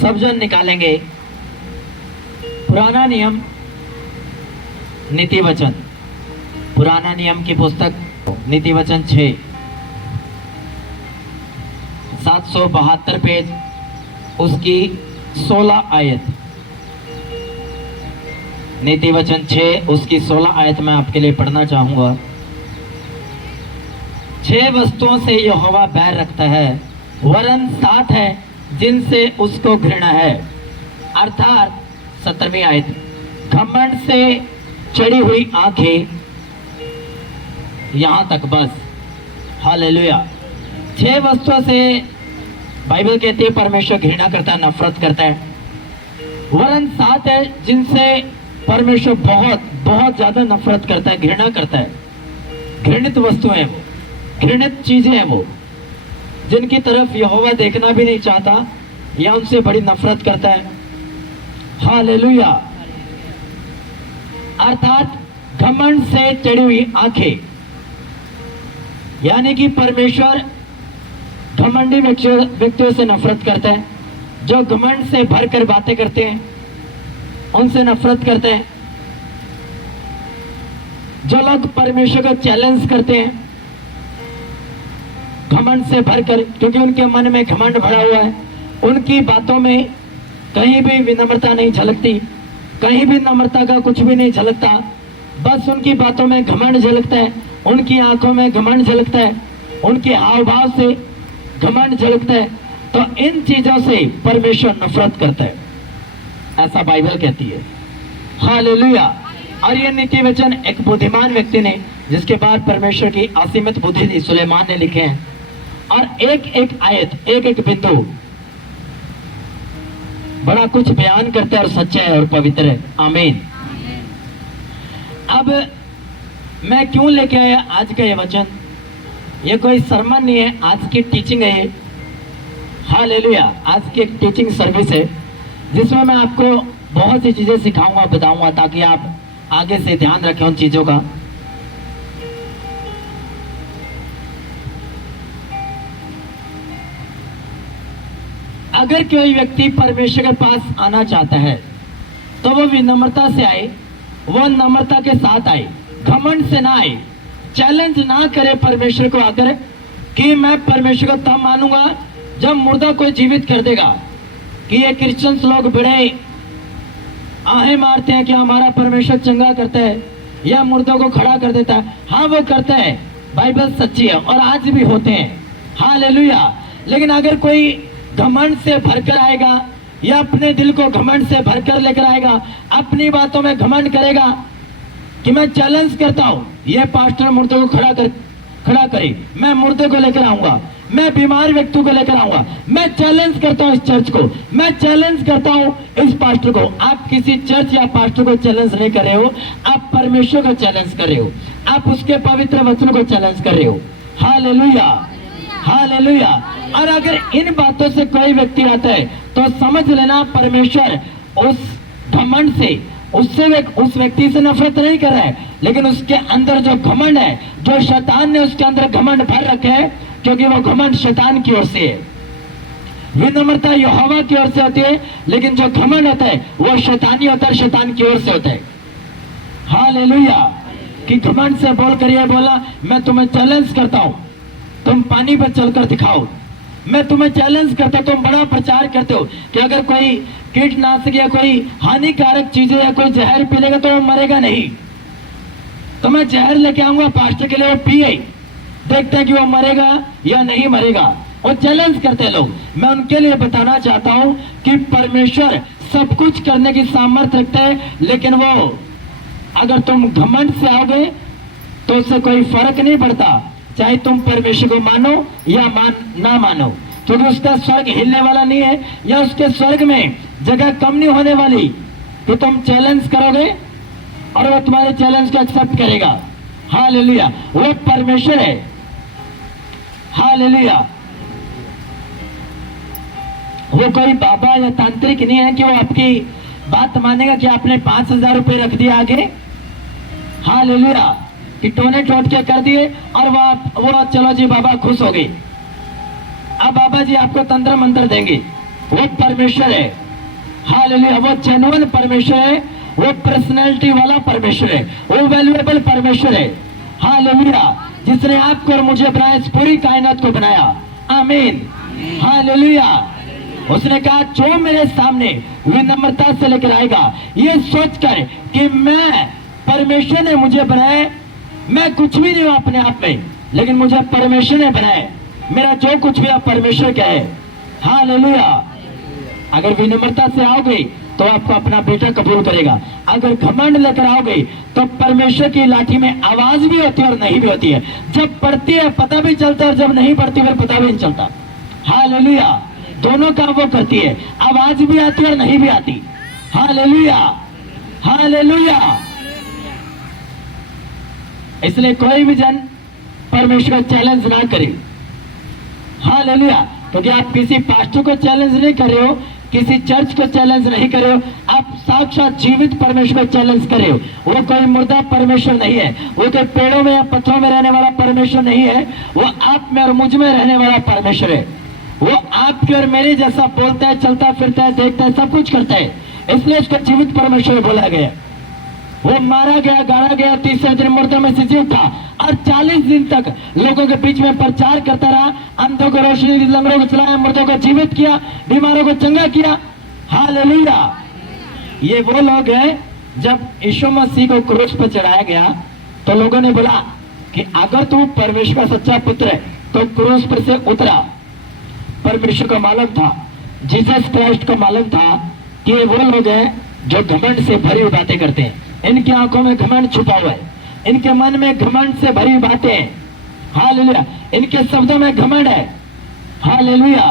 सब जन निकालेंगे पुराना नियम नीति वचन, पुराना नियम की पुस्तक नीति वचन 6, 772 पेज, उसकी 16 आयत। नीति वचन 6 उसकी 16 आयत मैं आपके लिए पढ़ना चाहूंगा। 6 वस्तुओं से यहोवा बैर रखता है, वरन 7 है जिनसे उसको घृणा है। अर्थात 17वीं आयत, घमंड से चढ़ी हुई आंखें, यहां तक बस। हालेलुया। 6 वस्तुओं से बाइबल कहती है परमेश्वर घृणा करता है, नफरत करता है। वरन 7 है जिनसे परमेश्वर बहुत बहुत ज्यादा नफरत करता है, घृणा करता है। घृणित वस्तुएं हैं वो, घृणित चीजें हैं वो, जिनकी तरफ यहोवा देखना भी नहीं चाहता या उनसे बड़ी नफरत करता है। हालेलुया। अर्थात घमंड से चढ़ी हुई आंखें, यानी कि परमेश्वर घमंडी व्यक्तियों से नफरत करता है। जो घमंड से भरकर बातें करते हैं उनसे नफरत करते हैं। जो लोग परमेश्वर को चैलेंज करते हैं घमंड से भरकर, क्योंकि उनके मन में घमंड भरा हुआ है, उनकी बातों में कहीं भी विनम्रता नहीं झलकती, कहीं भी नम्रता का कुछ भी नहीं झलकता, बस उनकी बातों में घमंड झलकता है, उनकी आंखों में घमंड झलकता है, उनके हाव भाव से घमंड झलकता है। तो इन चीजों से परमेश्वर नफरत करता है, ऐसा बाइबल कहती है। हालेलुया। और ये नीति वचन एक बुद्धिमान व्यक्ति ने, जिसके बाद परमेश्वर की असीमित बुद्धि थी, सुलेमान ने लिखे हैं। और एक एक आयत, एक एक बिंदु बड़ा कुछ बयान करते हैं और सच्चा है और पवित्र है। आमीन। अब मैं क्यों लेके आया आज का ये वचन? ये कोई सरमन नहीं है, आज की टीचिंग है ये। हालेलुया। आज की एक टीचिंग सर्विस है जिसमें मैं आपको बहुत सी चीजें सिखाऊंगा, बताऊंगा, ताकि आप आगे से ध्यान रखें उन चीजों का। अगर कोई व्यक्ति परमेश्वर के पास आना चाहता है तो वो विनम्रता से आए, वो नम्रता के साथ आए, घमंड से ना आए, चैलेंज ना करे परमेश्वर को आकर कि मैं परमेश्वर को तब मानूंगा जब मुर्दा को जीवित कर देगा। कि ये क्रिश्चियंस लोग बड़े आहें मारते हैं कि हमारा परमेश्वर चंगा करता है या मुर्दों को खड़ा कर देता है। हाँ वो करता है, बाइबल सच्ची है और आज भी होते हैं। हालेलुया। लेकिन अगर कोई घमंड से भरकर आएगा या अपने दिल को घमंड से भरकर लेकर आएगा, अपनी बातों में घमंड करेगा कि मैं चैलेंज करता हूं, ये पास्टर मुर्दों को खड़ा करे, मैं मुर्दों को लेकर आऊंगा, मैं बीमार व्यक्ति को लेकर आऊंगा, मैं चैलेंज करता हूं इस चर्च को, मैं चैलेंज करता हूं इस पास्टर को। आप किसी चर्च या पास्टर को चैलेंज नहीं कर रहे हो, आप परमेश्वर को चैलेंज कर रहे हो, आप उसके पवित्र वचन को चैलेंज कर रहे हो। हालेलुया। हालेलुया। और अगर इन बातों से कोई व्यक्ति आता है तो समझ लेना परमेश्वर उस घमंड से, उस व्यक्ति से नफरत नहीं कर रहा है, लेकिन उसके अंदर जो घमंड है, जो शैतान ने उसके अंदर घमंड भर रखे है, क्योंकि वो घमंड शैतान की ओर से है। विनम्रता यहोवा की ओर से होती है, लेकिन जो घमंड होता है वो शैतानी होता है, शैतान की ओर से होता है। हालेलुया। कि घमंड से बोलकर ये बोला, मैं तुम्हें चैलेंज करता हूं, तुम पानी पर चलकर दिखाओ। मैं तुम्हें चैलेंज करता हूं, तुम बड़ा प्रचार करते हो कि अगर कोई कीटनाशक या कोई हानिकारक चीजें या कोई जहर पी लेगा तो वो मरेगा नहीं, तो मैं जहर लेके आऊंगा पास्टर के लिए, वो पिए, देखते हैं कि वो मरेगा या नहीं मरेगा। वो चैलेंज करते लोग। मैं उनके लिए बताना चाहता हूं कि परमेश्वर सब कुछ करने की सामर्थ्य रखता है, लेकिन वो अगर तुम घमंड से आओगे तो उससे कोई फर्क नहीं पड़ता, चाहे तुम परमेश्वर को मानो या ना मानो, क्योंकि उसका स्वर्ग हिलने वाला नहीं है या उसके स्वर्ग में जगह कम नहीं होने वाली। तो तुम चैलेंज करोगे और वो तुम्हारे चैलेंज को एक्सेप्ट करेगा। हालेलुया। वो परमेश्वर है। हालेलुया। वो कोई बाबा या तांत्रिक नहीं है कि वो आपकी बात मानेगा कि आपने 5,000 रुपए रख दिया आगे। हालेलुया। कि टोने टोट के कर दिए और वो चलो जी बाबा खुश हो गई, अब बाबा जी आपको तंत्र मंत्र देंगे, वो परमेश्वर है। हालेलुया, वो जेन्युइन परमेश्वर है, वो पर्सनैलिटी वाला परमेश्वर है, वो वैल्यूएबल परमेश्वर है। हालेलुया, जिसने आपको और मुझे बनाया, इस पूरी कायनात को बनाया। आमीन। हालेलुया। उसने कहा जो मेरे सामने विनम्रता से लेकर आएगा, ये सोचकर कि मैं, परमेश्वर ने मुझे बनाया, मैं कुछ भी नहीं हूं अपने आप में, लेकिन मुझे परमेश्वर ने बनाया, मेरा जो कुछ भी आप परमेश्वर का है। हालेलुया। अगर विनम्रता से आओगे तो आपको अपना बेटा कबूल करेगा। अगर घमंड लेकर आओगे तो परमेश्वर की लाठी में आवाज भी होती है और नहीं भी होती है। जब पड़ती है पता भी चलता है, और जब नहीं पड़ती फिर पता भी नहीं चलता। हालेलुया। दोनों काम वो करती है, आवाज भी आती है और नहीं भी आती। Hallelujah, hallelujah. इसलिए कोई भी जन परमेश्वर का चैलेंज ना करे। हालेलुया। क्योंकि आप किसी पास्टर को चैलेंज नहीं कर रहे हो, किसी चर्च को चैलेंज नहीं कर रहे हो, आप साक्षात जीवित परमेश्वर को चैलेंज कर रहे हो। वो कोई मुर्दा परमेश्वर नहीं है, वो कोई पेड़ों में या पत्थरों में रहने वाला परमेश्वर नहीं है, वो आप में और मुझ में रहने वाला परमेश्वर है। वो आपके और मेरे जैसा बोलता है, चलता फिरता है, देखता है, सब कुछ करता है, इसलिए उसको जीवित परमेश्वर बोला गया। वो मारा गया, गाड़ा गया, तीसरे दिन मुर्दों में से जी उठा और 40 दिन तक लोगों के बीच में प्रचार करता रहा। अंधों को रोशनी दी, लंगड़ों को चलाया, मुर्दों को जीवित किया, बीमारों को चंगा किया। हालेलुया। ये वो लोग हैं, जब यीशु मसीह को क्रूस पर चढ़ाया गया तो लोगों ने बोला कि अगर तू परमेश्वर का सच्चा पुत्र है तो क्रूस पर से उतरा। परमेश्वर को मालूम था, जीसस क्राइस्ट को मालूम था कि वो लोग हैं जो घमंड से भरी हुई बातें करते हैं। इनकी आंखों में घमंड छुपा हुआ है, इनके मन में घमंड से भरी बातें हैं। हालेलुया। इनके शब्दों में घमंड है। हालेलुया।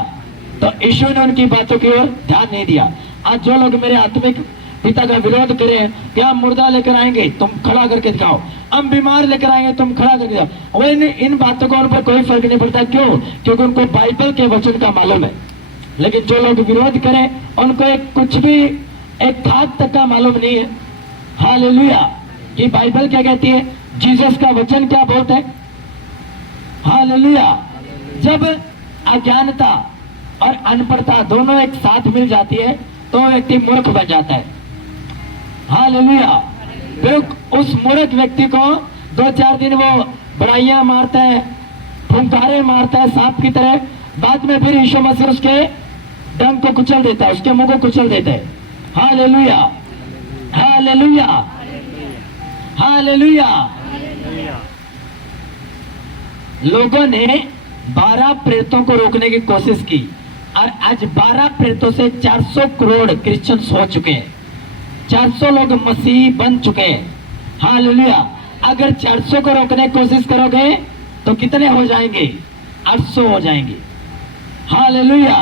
तो यीशु ने उनकी बातों की ओर ध्यान नहीं दिया। आज जो लोग मेरे आत्मिक पिता का विरोध करें कि हम मुर्दा लेकर आएंगे तुम खड़ा करके दिखाओ, हम बीमार लेकर आएंगे तुम खड़ा करके दिखाओ, वो इन बातों को उन पर कोई फर्क नहीं पड़ता। क्यों? क्योंकि उनको बाइबल के वचन का मालूम है। लेकिन जो लोग विरोध करें उनको कुछ भी एक खाद तक का मालूम नहीं है। हालेलुया। कि बाइबल क्या कहती है, जीसस का वचन क्या बोलता है। हालेलुया। जब अज्ञानता और अनपढ़ता दोनों एक साथ मिल जाती है तो व्यक्ति मूर्ख बन जाता है। हालेलुया। फिर उस मूर्ख व्यक्ति को 2-4 दिन वो बड़ाइयां मारता है, फुंकारे मारता है सांप की तरह, बाद में फिर यीशु मसीह उसके डंक को कुचल देता है, उसके मुंह को कुचल देता है। Hallelujah, hallelujah, hallelujah. लोगों ने 12 प्रेतों को रोकने की कोशिश की और आज 12 प्रेतों से 400 करोड़ क्रिश्चियंस हो चुके हैं, 400 लोग मसीही बन चुके हैं। हालेलुया। अगर 400 को रोकने की कोशिश करोगे तो कितने हो जाएंगे? 800 हो जाएंगे। हालेलुया।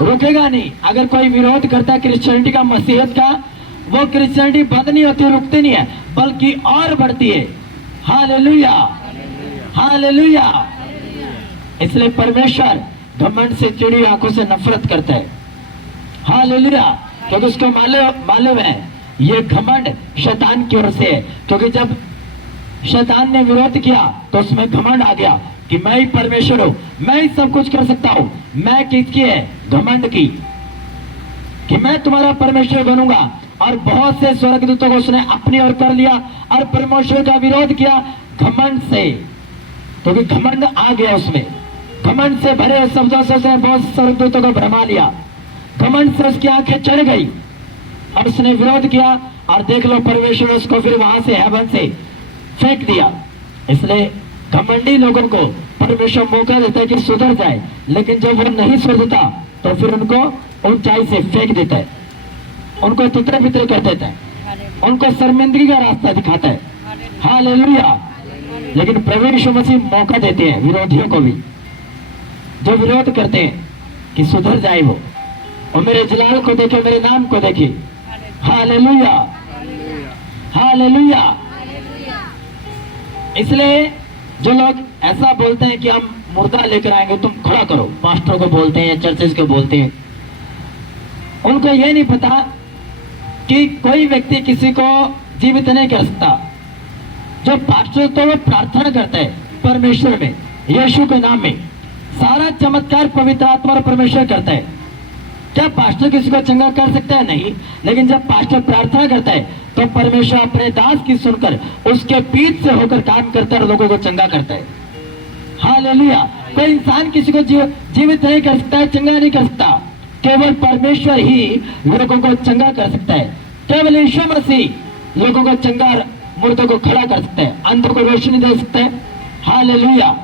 रुकेगा नहीं। अगर कोई विरोध करता है क्रिश्चियनिटी का, मसीहत का, वो क्रिश्चियनिटी बंद नहीं होती, रुकती नहीं है, बल्कि और बढ़ती है। Hallelujah, hallelujah. इसलिए परमेश्वर घमंड से चिड़ी आंखों से नफरत करता है। हालेलुया। क्योंकि उसको मालूम है ये घमंड शैतान की ओर से है। क्योंकि जब शैतान ने विरोध किया तो उसमें घमंड आ गया कि मैं ही परमेश्वर हूं, मैं ही सब कुछ कर सकता हूं। मैं किसकी है? घमंड की, कि मैं तुम्हारा परमेश्वर बनूंगा। और बहुत से स्वर्गदूतों को उसने अपनी ओर कर लिया और परमेश्वर का विरोध किया घमंड से। क्योंकि घमंड आ गया उसमें, घमंड से भरे शब्दों से उसने बहुत स्वर्गदूतों को भरमा लिया। घमंड से उसकी आंखें चढ़ गई और उसने विरोध किया, और देख लो परमेश्वर ने उसको फिर वहां से हेवन से फेंक दिया। इसलिए घमंडी लोगों को परमेश्वर मौका देता है कि सुधर जाए, लेकिन जब वो नहीं सुधरता तो फिर उनको ऊंचाई से फेंक देता है, उनको तितरे बितरे कर देता है, उनको शर्मिंदगी का रास्ता दिखाता है। हालेलुया। लेकिन प्रभु यीशु मसीह मौका देते हैं विरोधियों को भी, जो विरोध करते हैं, कि सुधर जाए वो, और मेरे जलाल को देखे, मेरे नाम को देखे। Hallelujah, hallelujah. इसलिए जो लोग ऐसा बोलते हैं कि हम मुर्दा लेकर आएंगे तुम खड़ा करो, पास्टरों को बोलते हैं, चर्चेस को बोलते हैं, उनको ये नहीं पता कि कोई व्यक्ति किसी को जीवित नहीं कर सकता। जो पास्टर तो वो प्रार्थना करता है परमेश्वर में, यीशु के नाम में, सारा चमत्कार पवित्र आत्मा और परमेश्वर करता है। क्या पास्टर किसी को चंगा कर सकता है? नहीं। लेकिन जब पास्टर प्रार्थना करता है तो परमेश्वर अपने दास की सुनकर उसके पीठ से होकर काम करता है और लोगों को चंगा करता है। हालेलुया। कोई इंसान किसी को जीवित नहीं कर सकता है, चंगा नहीं कर सकता। केवल परमेश्वर ही लोगों को चंगा कर सकता है। केवल यीशु मसीह लोगों को चंगा, मुर्दों को खड़ा कर सकता है, अंधों को रोशनी दे सकता है। हालेलुया।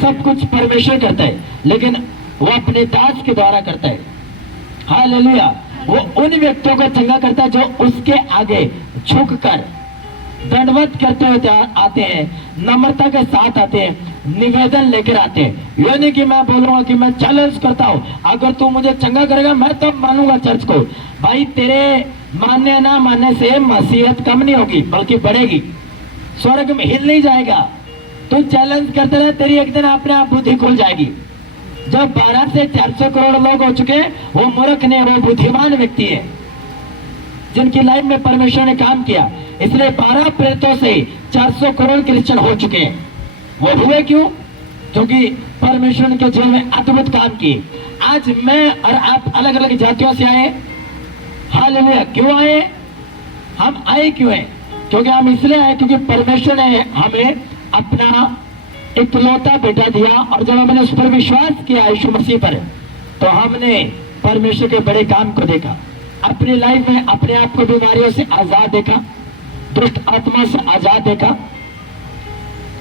सब कुछ परमेश्वर करता है, लेकिन वो अपने दास के द्वारा करता है। हालेलुया। वो उन व्यक्तियों को चंगा करता है जो उसके आगे झुककर दंडवत करते हुए आते हैं, नम्रता के साथ आते हैं, निवेदन लेकर आते हैं। ये नहीं कि मैं बोलूंगा कि मैं चैलेंज करता हूं, अगर तू मुझे चंगा करेगा मैं तब मानूंगा चर्च को। भाई तेरे मानने ना मानने से मसीहत कम नहीं होगी बल्कि बढ़ेगी, स्वर्ग में हिल नहीं जाएगा। तू चैलेंज करते रहे, तेरी एक दिन अपने आप बुद्धि खुल जाएगी। जब 12 से 400 करोड़ लोग हो चुके हैं, वो मूर्ख नहीं, वो बुद्धिमान व्यक्ति है जिनकी लाइफ में परमेश्वर ने काम किया। इसलिए 12 प्रेतों से 400 करोड़ क्रिश्चियन हो चुके हैं। वो हुए क्यों? क्योंकि परमेश्वर ने जीवन में अद्भुत काम किए। आज मैं और आप अलग अलग जातियों से आए। हालेलुया। क्यों आए? हम आए क्यों हैं? क्योंकि हम इसलिए आए क्योंकि परमेश्वर ने हमें अपना इकलौता बेटा दिया, और जब हमने उस पर विश्वास किया यीशु मसीह पर, तो हमने परमेश्वर के बड़े काम को देखा। अपनी लाइफ में अपने आप को बीमारियों से आजाद देखा, दुष्ट आत्मा से आजाद देखा,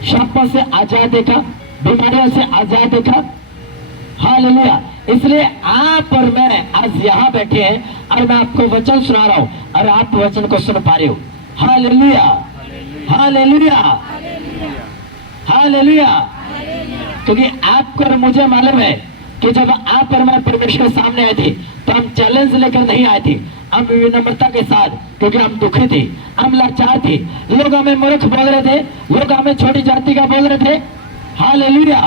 शापों से आजाद देखा, बीमारियों से आजाद देखा। हालेलुया। इसलिए आप और मैं आज यहाँ बैठे हैं और मैं आपको वचन सुना रहा हूँ और आप वचन को सुन पा रहे हो। Hallelujah, hallelujah, hallelujah. क्योंकि आपको और मुझे मालूम है कि जब आप और मैं परमेश्वर के सामने आए थे तो हम चैलेंज लेकर नहीं आए थे, हम विनम्रता के साथ, क्योंकि हम दुखी थे, हम लाचार थे। लोग हमें मूर्ख बोल रहे थे, लोग हमें छोटी जाति का बोल रहे थे। हालेलुया।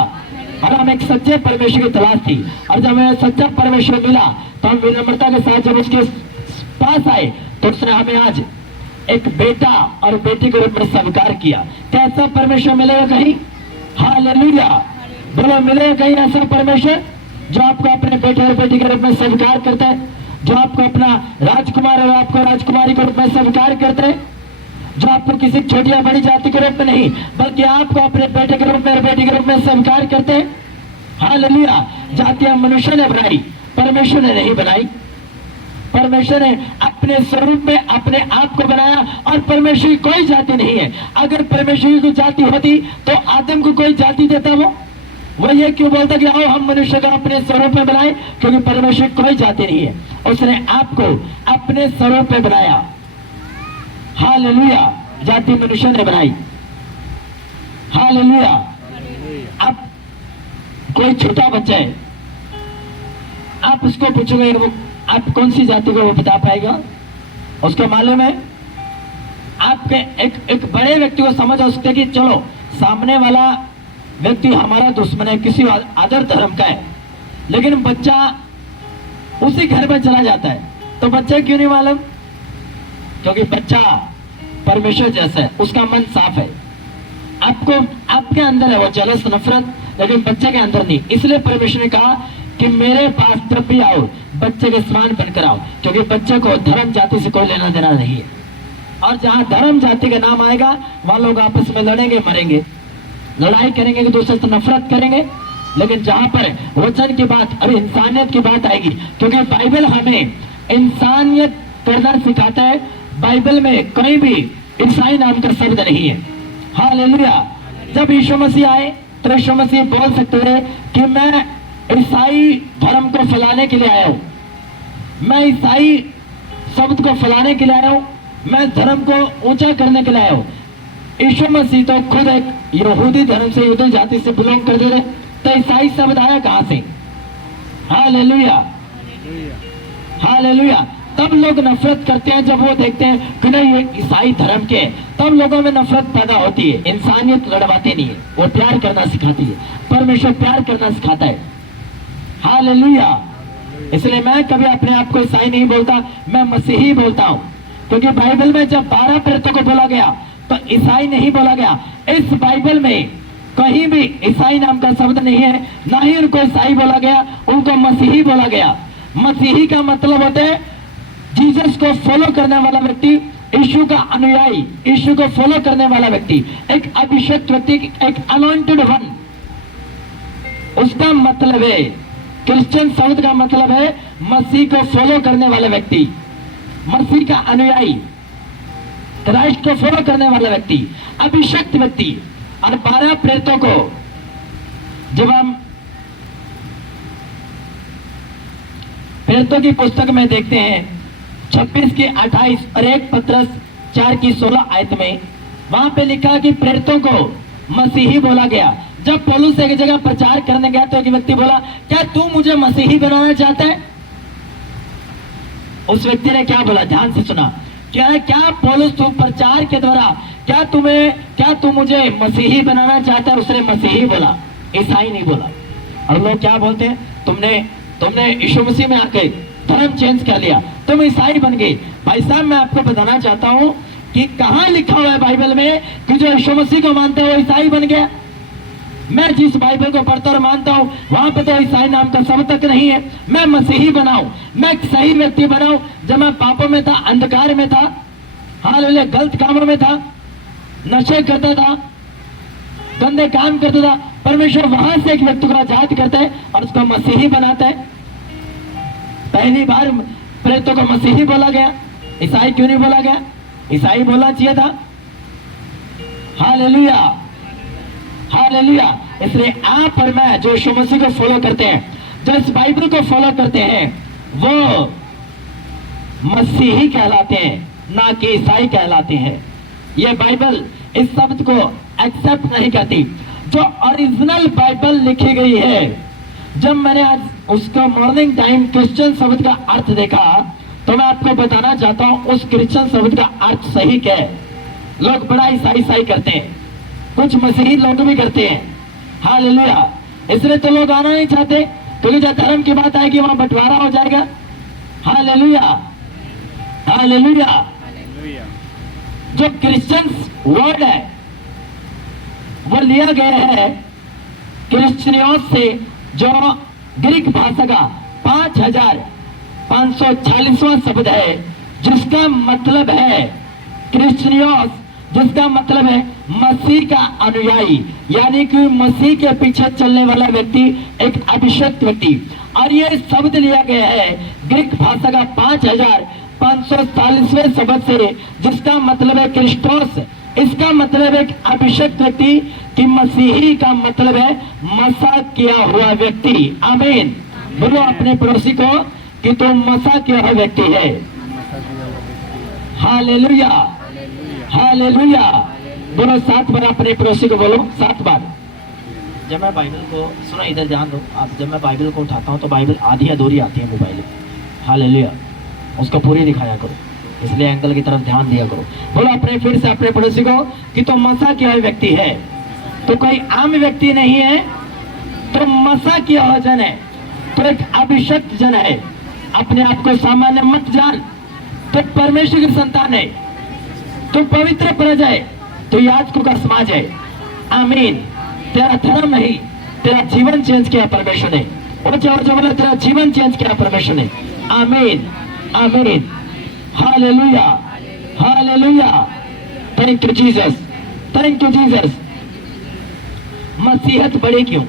और हम एक सच्चे परमेश्वर की तलाश थी, और जब हमें सच्चा परमेश्वर मिला तो हम विनम्रता के साथ जब उसके पास आए तो उसने हमें आज एक बेटा और बेटी के रूप में स्वीकार किया। क्या ऐसा परमेश्वर मिलेगा कहीं? हालेलुया। बोलो, मिलेगा कहीं ऐसा परमेश्वर जो आपको अपने बेटे और बेटी के रूप में स्वीकार करता है, जो आपको अपना राजकुमार और आपको राजकुमारी के रूप में स्वीकार करता है, जो आपको किसी छोटी या बड़ी जाति के रूप में नहीं बल्कि आपको अपने बेटे के रूप में और बेटी के रूप में स्वीकार करते हैं। हालेलुया। जातियां मनुष्य ने बनाई, परमेश्वर ने नहीं बनाई। परमेश्वर ने अपने स्वरूप में अपने आप को बनाया, और परमेश्वर की कोई जाति नहीं है। अगर परमेश्वर की कोई जाति होती तो आदम को कोई जाति देता? वो ये क्यों बोलता कि आओ हम मनुष्य का अपने स्वरूप में बनाए? क्योंकि परमेश्वर की कोई जाति नहीं है, उसने आपको अपने स्वरूप में बनाया। हालेलुया। जाति मनुष्य ने बनाई। हालेलुया। अब कोई छोटा बच्चा है, आप उसको पूछोगे वो आप कौन सी जाति को वो बता पाएगा? उसको मालूम है? आपके एक बड़े व्यक्ति को समझ हो सकते कि चलो सामने वाला व्यक्ति हमारा दुश्मन है, किसी अदर धर्म का है, लेकिन बच्चा उसी घर में चला जाता है तो बच्चा क्यों नहीं मालूम? क्योंकि बच्चा परमेश्वर जैसा है, उसका मन साफ है। आपको आपके अंदर है वो जलस, नफरत, लेकिन बच्चे के अंदर नहीं। इसलिए परमेश्वर ने कहा कि मेरे पास जब भी आओ बच्चे के समान बनकर आओ, क्योंकि बच्चे को धर्म जाति से कोई लेना देना नहीं है। और जहां धर्म जाति का नाम आएगा वहां लोग आपस में लड़ेंगे, मरेंगे, लड़ाई करेंगे, एक दूसरे से नफरत करेंगे। लेकिन जहां पर वचन की बात और इंसानियत की बात आएगी, क्योंकि बाइबल हमें इंसानियत करना सिखाता है। बाइबल में कहीं भी ईसाई नाम का शब्द नहीं है। हालेलुया। जब यीशु मसीह आए तो यीशु मसीह बोल सकते थे कि मैं ईसाई धर्म को फैलाने के लिए आया हूं, मैं ईसाई शब्द को फैलाने के लिए आया हूं, मैं धर्म को ऊंचा करने के लिए आया हूं। यीशु मसीह तो खुद एक यहूदी धर्म से, यहूदी जाति से बिलोंग करते थे, तो ईसाई शब्द आया कहां से? Hallelujah, hallelujah. तब लोग नफरत करते हैं जब वो देखते हैं कि नहीं ये ईसाई धर्म के, तब लोगों में नफरत पैदा होती है। इंसानियत लड़वाती नहीं है, वो प्यार करना सिखाती है। परमेश्वर प्यार करना सिखाता है। हालेलुया। इसलिए मैं कभी अपने आप को ईसाई नहीं बोलता, मैं मसीही बोलता हूं, क्योंकि बाइबल में जब 12 प्रेरितों को बोला गया तो ईसाई नहीं बोला गया। इस बाइबल में कहीं भी ईसाई नाम का शब्द नहीं है, ना ही उनको ईसाई बोला गया, उनको मसीही बोला गया। मसीही का मतलब होता है जीसस को फॉलो करने वाला व्यक्ति, यीशु का अनुयायी, यीशु को फॉलो करने वाला व्यक्ति, एक अभिषिक्त व्यक्ति, एक अनॉइंटेड वन। उसका मतलब है, क्रिश्चियन शब्द का मतलब है मसीह को फॉलो करने वाला व्यक्ति, मसीह का अनुयायी, क्राइस्ट को फॉलो करने वाला व्यक्ति, अभिषिक्त व्यक्ति। और 12 प्रेरितों को जब हम प्रेरितों की पुस्तक में देखते हैं 26 की 28 और 1 पत्रस 4 की 16 आयत में, वहां पे लिखा कि प्रेरितों को मसीही बोला गया। जब पौलुस एक जगह प्रचार करने गया तो एक व्यक्ति बोला, क्या तू मुझे मसीही बनाना चाहता है? उस व्यक्ति ने क्या बोला, ध्यान से सुना, क्या पौलुस तू प्रचार के द्वारा क्या तू मुझे मसीही बनाना चाहता है? उसने मसीही बोला, ईसाई नहीं बोला। और लोग क्या बोलते हैं, तुमने यीशु मसीह में आके धर्म चेंज कर लिया, तुम ईसाई बन गए। भाई साहब, मैं आपको बताना चाहता हूं कि कहां लिखा हुआ है बाइबल में कि जो यीशु मसीह को मानता है वो ईसाई बन गया? मैं जिस बाइबल को पढ़ता और मानता हूं वहां पे तो ईसाई नाम का शब्द तक नहीं है। मैं मसीही बनाऊं, मैं एक सही व्यक्ति बनाऊं। जब मैं पापों में था, अंधकार में था, हालेलुया, गलत कामों में था, नशे करता था, गंदे काम करता था, परमेश्वर वहां से एक व्यक्ति को आजाद करता है और उसको मसीही बनाता है। पहली बार प्रेरितों को मसीही बोला गया, ईसाई क्यों नहीं बोला गया? ईसाई बोलना चाहिए था। Hallelujah, hallelujah. इसलिए आप और मैं जो यीशु मसीह को फॉलो करते हैं, जो इस बाइबल को फॉलो करते हैं, वो मसीही कहलाते हैं, ना कि ईसाई कहलाते हैं। यह बाइबल इस शब्द को एक्सेप्ट नहीं करती। जो ओरिजिनल बाइबल लिखी गई है, जब मैंने आज उसका मॉर्निंग टाइम क्रिश्चियन शब्द का अर्थ देखा तो मैं आपको बताना चाहता हूं उस क्रिश्चियन शब्द का अर्थ सही क्या है। लोग बड़ा ईसाई करते हैं, कुछ मसीही लोग भी करते हैं। हालेलुया। इसलिए तो लोग आना नहीं चाहते, क्योंकि जब धर्म की बात आएगी वहां बंटवारा हो जाएगा। Hallelujah, hallelujah. जो क्रिश्चियन वर्ड है वो लिया गया है क्रिश्चियनियोस से, जो ग्रीक भाषा का 5546वां शब्द है, जिसका मतलब है क्रिश्चियनियोस, जिसका मतलब है मसीह का अनुयायी, यानी कि मसीह के पीछे चलने वाला व्यक्ति, एक अभिषिक्त व्यक्ति। और ये शब्द लिया गया है ग्रीक भाषा का 5546वें शब्द से, जिसका मतलब है क्रिस्टोस। इसका मतलब एक अभिषिक्त व्यक्ति, कि मसीही का मतलब है मसा किया हुआ व्यक्ति। आमीन। बोलो अपने पड़ोसी को कि तुम मसा किया हुआ व्यक्ति है। Hallelujah, hallelujah. बोलो 7 बार अपने पड़ोसी को बोलो, 7 बार। जब मैं बाइबल को सुना, इधर ध्यान दो आप, जब मैं बाइबल को उठाता हूँ तो बाइबल आधी अधूरी आती है मोबाइल में। हालेलुया। उसको पूरी दिखाया करो, इसलिए एंगल की तरफ ध्यान दिया करो। बोलो अपने फिर से अपने पड़ोसी को कि तुम मसा किया हुआ व्यक्ति है। तो कोई आम व्यक्ति नहीं है, तो मसा किया हुआ जन है, तो एक अभिषिक्त जन है। अपने आप को सामान्य मत जान, तो परमेश्वर की संतान है, तो पवित्र प्रजा है, तो याजकों का समाज है। आमीन। तेरा धर्म नहीं, तेरा जीवन चेंज किया परमेश्वर ने। और जो बोला तेरा जीवन चेंज किया परमेश्वर ने। आमीन, आमीन। हालेलुया, हालेलुया। Thank you Jesus, thank you Jesus. मसीहत बड़ी क्यों?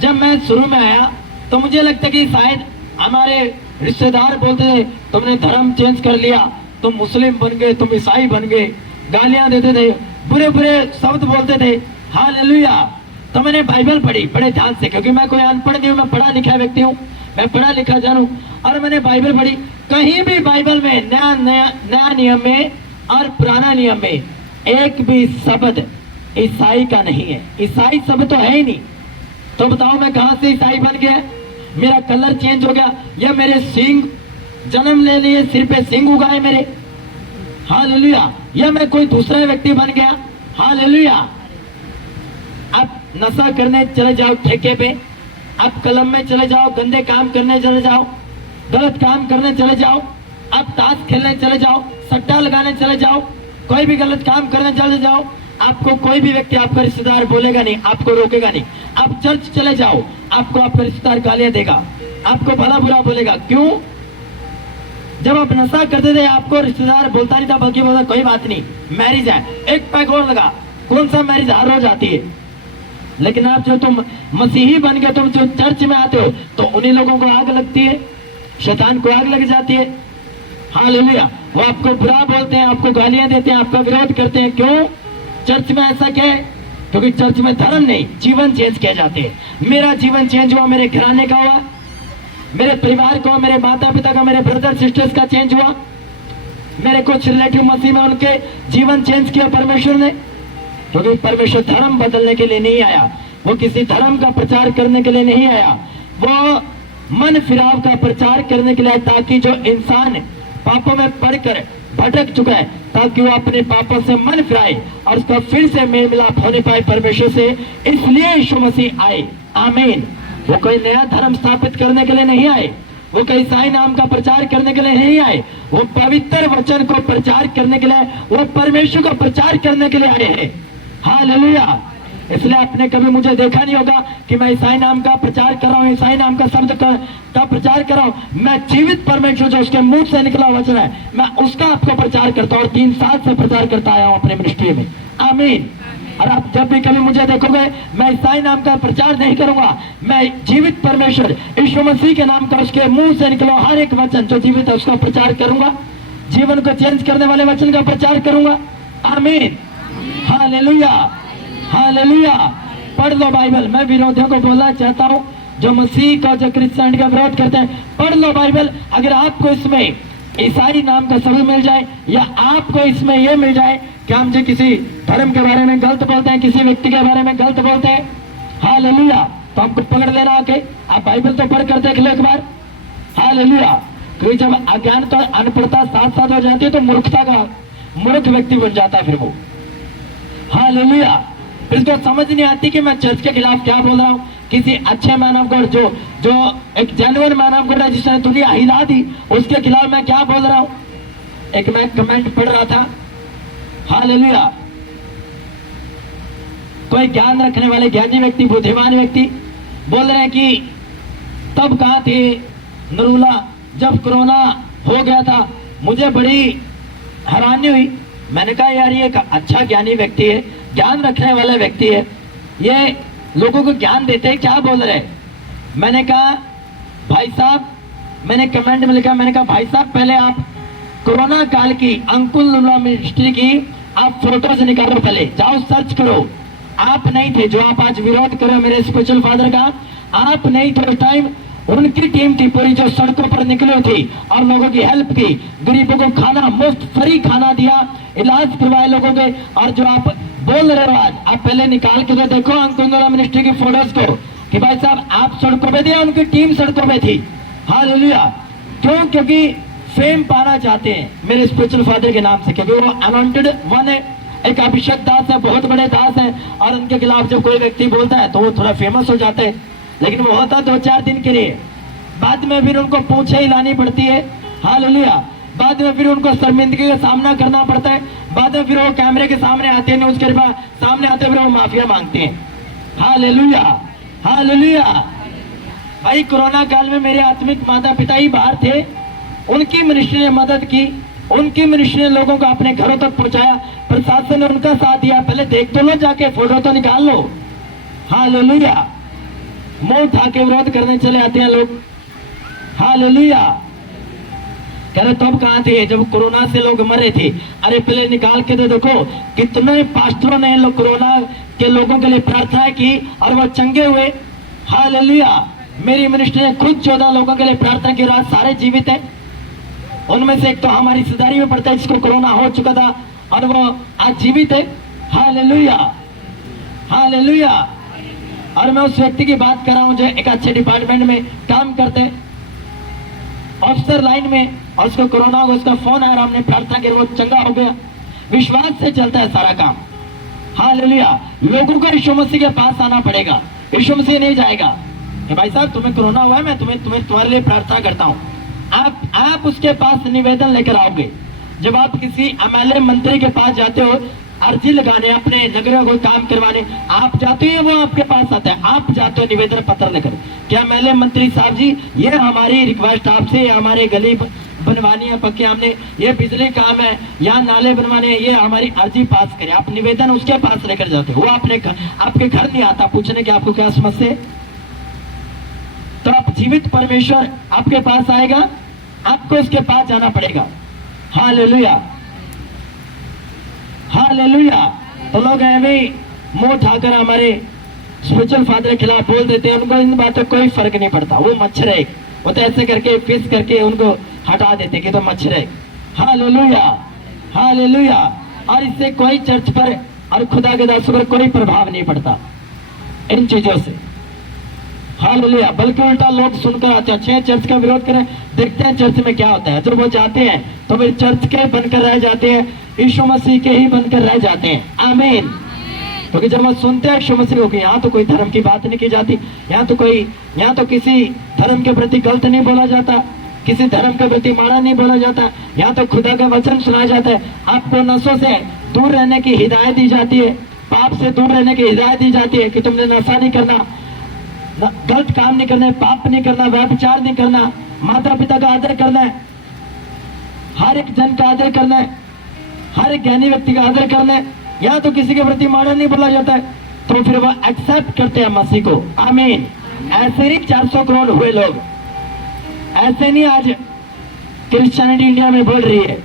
जब मैं शुरू में आया तो मुझे लगता कि शायद हमारे रिश्तेदार बोलते थे तुमने धर्म चेंज कर लिया, तुम मुस्लिम बन गए, तुम ईसाई बन गए, गालियां देते थे, बुरे बुरे शब्द बोलते थे। हालेलुया। तो मैंने बाइबल पढ़ी बड़े ध्यान से, क्योंकि मैं कोई अनपढ़ नहीं हूं, मैं पढ़ा लिखा व्यक्ति हूं, मैं पढ़ा लिखा जानू। और मैंने बाइबल पढ़ी, कहीं भी बाइबल में नया नियम में और पुराना नियम में एक भी शब्द ईसाई का नहीं है। ईसाई शब्द तो है ही नहीं। तो बताओ मैं कहां से ईसाई बन गया? मेरा कलर चेंज हो गया, या मेरे सींग जन्म ले लिए, सिर पे सींग उगाए मेरे। हालेलुया। या मैं कोई दूसरा व्यक्ति बन गया। हालेलुया। आप नशा करने चले जाओ ठेके पे, आप कलम में चले जाओ, गंदे काम करने चले जाओ, गलत काम करने चले जाओ, आप ताश खेलने चले जाओ, सट्टा लगाने चले जाओ, कोई भी गलत काम करने चले जाओ, आपको कोई भी व्यक्ति, आपका रिश्तेदार बोलेगा नहीं, आपको रोकेगा नहीं। आप चर्च चले जाओ, आपको आपका रिश्तेदार गालियां देगा, आपको भला बुरा बोलेगा। क्यों? जब आप नशा करते थे आपको रिश्तेदार बोलता नहीं था, बल्कि बोलता कोई बात नहीं, मैरिज है, एक पैक और लगा। कौन सा मैरिज हर रोज आती है? लेकिन आप जो तुम मसीही बन गए, तुम जो चर्च में आते हो, तो उन्हीं लोगों को आग लगती है, शैतान को आग लग जाती है। हालेलुया। वो आपको बुरा बोलते हैं, आपको गालियां देते हैं, आपका विरोध करते हैं। क्यों? चर्च में ऐसा क्या है? क्योंकि चर्च में धर्म नहीं, जीवन चेंज किए जाते हैं। मेरा जीवन चेंज हुआ, मेरे घराने का हुआ, मेरे परिवार को, मेरे माता पिता का, मेरे ब्रदर सिस्टर्स का चेंज हुआ, मेरे कुछ रिलेटिव मसीह में उनके जीवन चेंज किया परमेश्वर ने। क्योंकि परमेश्वर धर्म बदलने के लिए नहीं आया, वो किसी धर्म का प्रचार करने के लिए नहीं आया, वो मन फिराव का प्रचार करने के लिए, ताकि जो इंसान पापों में पड़कर भटक चुका है, ताकि वो अपने पापों से मन फिराए और उसका फिर से मेल मिलाप होने पाए परमेश्वर से। इसलिए यीशु मसीह आए। आमीन। वो कोई नया धर्म स्थापित करने के लिए नहीं आए, वो कोई ईसाई नाम का प्रचार करने के लिए नहीं आए, वो पवित्र वचन को प्रचार करने के लिए, वो परमेश्वर को प्रचार करने के लिए आए हैं। हालेलुया। इसलिए आपने कभी मुझे देखा नहीं होगा कि मैं ईसाई नाम का प्रचार कर रहा हूँ, ईसाई नाम का शब्द का प्रचार कर रहा हूँ। मैं जीवित परमेश्वर जो उसके मुंह से निकला वचन है, मैं उसका आपको प्रचार करता हूँ और 3 साल से प्रचार करता आया हूँ अपने मिनिस्ट्री में। आमीन। और आप जब भी कभी मुझे देखोगे, मैं ईसाई नाम का प्रचार नहीं करूंगा, मैं जीवित परमेश्वर यीशु मसीह के नाम का, उसके मुंह से निकला हर एक वचन जो जीवित है उसका प्रचार करूंगा, जीवन को चेंज करने वाले वचन का प्रचार करूंगा। आमीन। हालेलुया। हालेलुया। पढ़ लो बाइबल। मैं विरोधियों को बोलना चाहता हूँ, जो मसीह का, जो क्रिश्चियन का विरोध करते हैं, पढ़ लो बाइबल। अगर आपको इसमें ईसाई नाम का शब्द मिल जाए, या आपको इसमें यह मिल जाए कि हम जी किसी धर्म के बारे में गलत बोलते हैं, किसी व्यक्ति के बारे में गलत बोलते हैं, हालेलुया, तो हमको पकड़ लेना आके। आप बाइबल तो पढ़ कर देख लो एक बार। हालेलुया। क्योंकि जब अज्ञान तो अनपढ़ता साथ साथ हो जाती है, तो मूर्खता का मूर्ख व्यक्ति बन जाता है फिर वो। हालेलुया। इसको समझ नहीं आती कि मैं चर्च के खिलाफ क्या बोल रहा हूँ। किसी अच्छे मैन ऑफ गॉड, जो एक जेन्युइन मैन ऑफ गॉड है, जिसने दुनिया हिला दी, उसके खिलाफ मैं क्या बोल रहा हूँ। एक मैं कमेंट पढ़ रहा था। हालेलुया। कोई ज्ञान रखने वाले ज्ञानी व्यक्ति, बुद्धिमान व्यक्ति बोल रहे हैं कि तब कहाँ थे नरूला जब कोरोना हो गया था। मुझे बड़ी हैरानी हुई। मैंने कहा यार, ये एक अच्छा ज्ञानी व्यक्ति है, ज्ञान रखने वाला व्यक्ति है, ये लोगों को ज्ञान देते हैं, क्या बोल रहे हैं। मैंने कहा भाई साहब, मैंने कमेंट में लिखा, मैंने कहा भाई साहब, पहले आप कोरोना काल की अंकुल नूला मिनिस्ट्री की आप फोटोज निकालो, पहले जाओ सर्च करो। आप नहीं थे जो आप आज विरोध करो मेरे स्पिरिचुअल फादर का, आप नहीं थे उस टाइम। उनकी टीम थी पूरी जो सड़कों पर निकली थी और लोगों की हेल्प की, गरीबों को खाना मुफ्त फ्री खाना दिया, इलाज करवाए लोगों के। और जो आप बोल रहे हो आज, आप पहले निकाल के तो देखो अंकुल नूला मिनिस्ट्री की फोटोज को, कि भाई साहब आप सड़कों पे थे, उनकी टीम सड़कों पे थी। हालेलुया। क्यों? क्योंकि फेम पाना चाहते हैं मेरे स्पिरिचुअल फादर के नाम से, क्योंकि वो अनॉइंटेड वन है, एक अभिषेक दास है, बहुत बड़े दास हैं, और उनके खिलाफ जब कोई व्यक्ति बोलता है तो वो थोड़ा फेमस हो जाते हैं। लेकिन वो होता 2-4 दिन के लिए, बाद में फिर उनको पूछे ही लानी पड़ती है। हालेलुया। बाद में फिर उनको शर्मिंदगी का सामना करना पड़ता है। बाद में फिर वो कैमरे के सामने आते हैं, न्यूज के सामने आते हैं, फिर वो माफिया मांगते हैं। हालेलुया। हालेलुया। भाई कोरोना काल में मेरे आत्मिक माता पिता ही बाहर थे, उनकी मिनिस्ट्री ने मदद की, उनकी मिनिस्ट्री ने लोगों को अपने घरों तक पहुंचाया, प्रशासन ने उनका साथ दिया। पहले देख तो लो, जाके फोटो तो निकाल लो। हालेलुया। मुंह उठा के विरोध करने चले आते हैं लोग। हालेलुया। कह रहे तब कहाँ थे जब कोरोना से लोग मरे थे। अरे पहले निकाल के तो देखो, कितने पास्टरों ने लोग कोरोना के लोगों के लिए प्रार्थना की और वो चंगे हुए। हालेलुया। मेरी मिनिस्ट्री ने खुद 14 लोगों के लिए प्रार्थना की, आज सारे जीवित हैं। उनमें से एक तो हमारी रिश्तेदारी में पड़ता है जिसको कोरोना हो चुका था और वो आज जीवित है। हालेलुया। हालेलुया। और मैं उस व्यक्ति की बात कर रहा हूं जो एक अच्छे डिपार्टमेंट में काम करते हैं, ऑफिसर लाइन में, और उसको कोरोना हो, उसका फोन आया, हमने प्रार्थना की, वो चंगा हो गया। विश्वास से चलता है सारा काम। हालेलुया। लोगों को यीशु मसीह के पास आना पड़ेगा, यीशु मसीह नहीं जाएगा कि भाई साहब तुम्हें कोरोना हुआ है, मैं तुम्हारे लिए प्रार्थना करता हूं। आप उसके पास निवेदन लेकर आओगे। जब आप किसी एमएलए मंत्री के पास जाते हो अर्जी लगाने, अपने नगरों को काम करवाने आप जाते हैं, वो आपके पास आता है। आप जाते हो निवेदन पत्र लेकर, क्या मेले मंत्री साहब जी ये हमारी रिक्वेस्ट आपसे, हमारे गली बनवानी है पक्के, हमने ये बिजली काम है, यहाँ नाले बनवाने हैं, ये हमारी अर्जी पास करें। आप निवेदन उसके पास लेकर जाते हो, वो आपके घर नहीं आता पूछने की आपको क्या समस्या है। तो आप जीवित परमेश्वर आपके पास आएगा, आपको उसके पास जाना पड़ेगा। Hallelujah, hallelujah. तो लोग ऐਵੇਂ मुंह उठाकर हमारे स्पिरिचुअल फादर के खिलाफ बोल देते हैं, उनको इन बातों कोई फर्क नहीं पड़ता। वो मच्छर है, वो तो ऐसे करके फिस करके उनको हटा देते कि तो मच्छर है। Hallelujah, hallelujah. और इससे कोई चर्च पर और खुदा के दासों पर कोई प्रभाव नहीं पड़ता इन चीजों से। हालेलुया। बल्कि उल्टा लोग सुनकर आते हैं, अच्छे चर्च का विरोध करें, देखते हैं चर्च में क्या होता है। जब वो जाते हैं तो फिर चर्च के बनकर रह जाते हैं, यीशु मसीह के ही बनकर रह जाते हैं। आमीन। क्योंकि जब हम सुनते हैं यीशु मसीह को, यहाँ तो कोई धर्म की बात नहीं की जाती, यहाँ तो किसी धर्म के प्रति गलत नहीं बोला जाता, किसी धर्म के प्रति माड़ा नहीं बोला जाता, यहाँ तो खुदा का वचन सुनाया जाता है। आपको नशों से दूर रहने की हिदायत दी जाती है, पाप से दूर रहने की हिदायत दी जाती है कि तुमने नशा नहीं करना, गलत काम नहीं करना है, पाप नहीं करना, व्यभिचार नहीं करना, माता पिता का आदर करना है, हर एक जन का आदर करना है, हर एक ज्ञानी व्यक्ति का आदर करना है। यहाँ तो किसी के प्रति माड़ा नहीं बोला जाता है, तो फिर वह एक्सेप्ट करते हैं मसीह को। आमीन। ऐसे नहीं 400 करोड़ हुए लोग, ऐसे नहीं आज क्रिश्चियनिटी इंडिया में बढ़ रही है,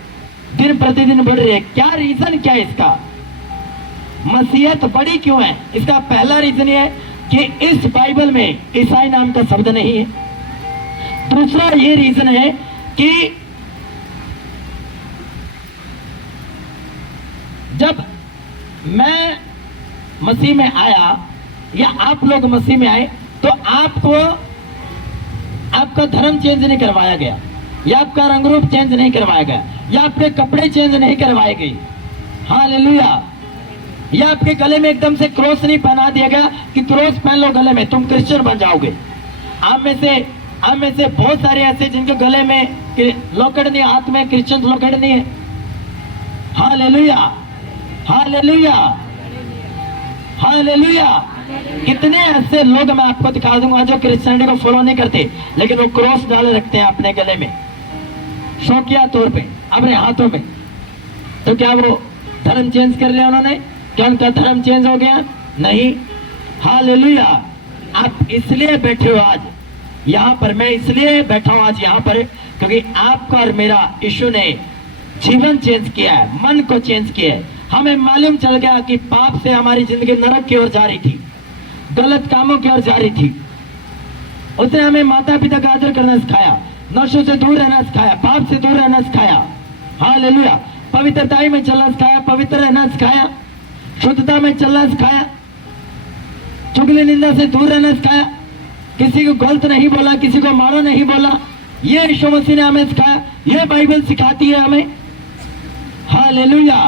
दिन प्रतिदिन बढ़ रही है। क्या रीजन क्या है इसका? मसीहत बड़ी क्यों है? इसका पहला रीजन ये है कि इस बाइबल में ईसाई नाम का शब्द नहीं है। दूसरा ये रीजन है कि जब मैं मसीह में आया या आप लोग मसीह में आए तो आपको आपका धर्म चेंज नहीं करवाया गया, या आपका रंग रूप चेंज नहीं करवाया गया, या आपके कपड़े चेंज नहीं करवाए गए। हालेलुया। या आपके गले में एकदम से क्रॉस नहीं पहना दिया गया कि क्रॉस पहन लो गले में, तुम क्रिश्चियन बन जाओगे। आप में से बहुत सारे ऐसे जिनके गले में लॉकेट नहीं, हाथ में क्रिश्चियन लॉकेट नहीं है। Hallelujah, hallelujah, hallelujah. कितने ऐसे लोग मैं आपको दिखा दूंगा जो क्रिश्चियनिटी को फॉलो नहीं करते, लेकिन वो क्रॉस डाले रखते हैं अपने गले में शौकिया तौर पे, अपने हाथों में। तो क्या वो धर्म चेंज कर लिया उन्होंने? क्या उनका धर्म चेंज हो गया? नहीं। हालेलुया। आप इसलिए बैठे हो आज यहाँ पर, मैं इसलिए बैठा हूँ आज यहाँ पर क्योंकि आपका और मेरा यीशु ने जीवन चेंज किया है, मन को चेंज किया है। हमें मालूम चल गया कि पाप से हमारी जिंदगी नरक की ओर जा रही थी, गलत कामों की ओर जा रही थी। उसने हमें माता पिता का आदर करना सिखाया, नशों से दूर रहना सिखाया, पाप से दूर रहना सिखाया। हालेलुया। पवित्रताई में चलना सिखाया, पवित्र रहना सिखाया, शुद्धता में चलना सिखाया, चुगली निंदा से दूर रहना सिखाया, किसी को गलत नहीं बोला, किसी को मारो नहीं बोला। ये यीशु मसीह ने हमें सिखाया, ये बाइबल सिखाती है हमें। हालेलुया।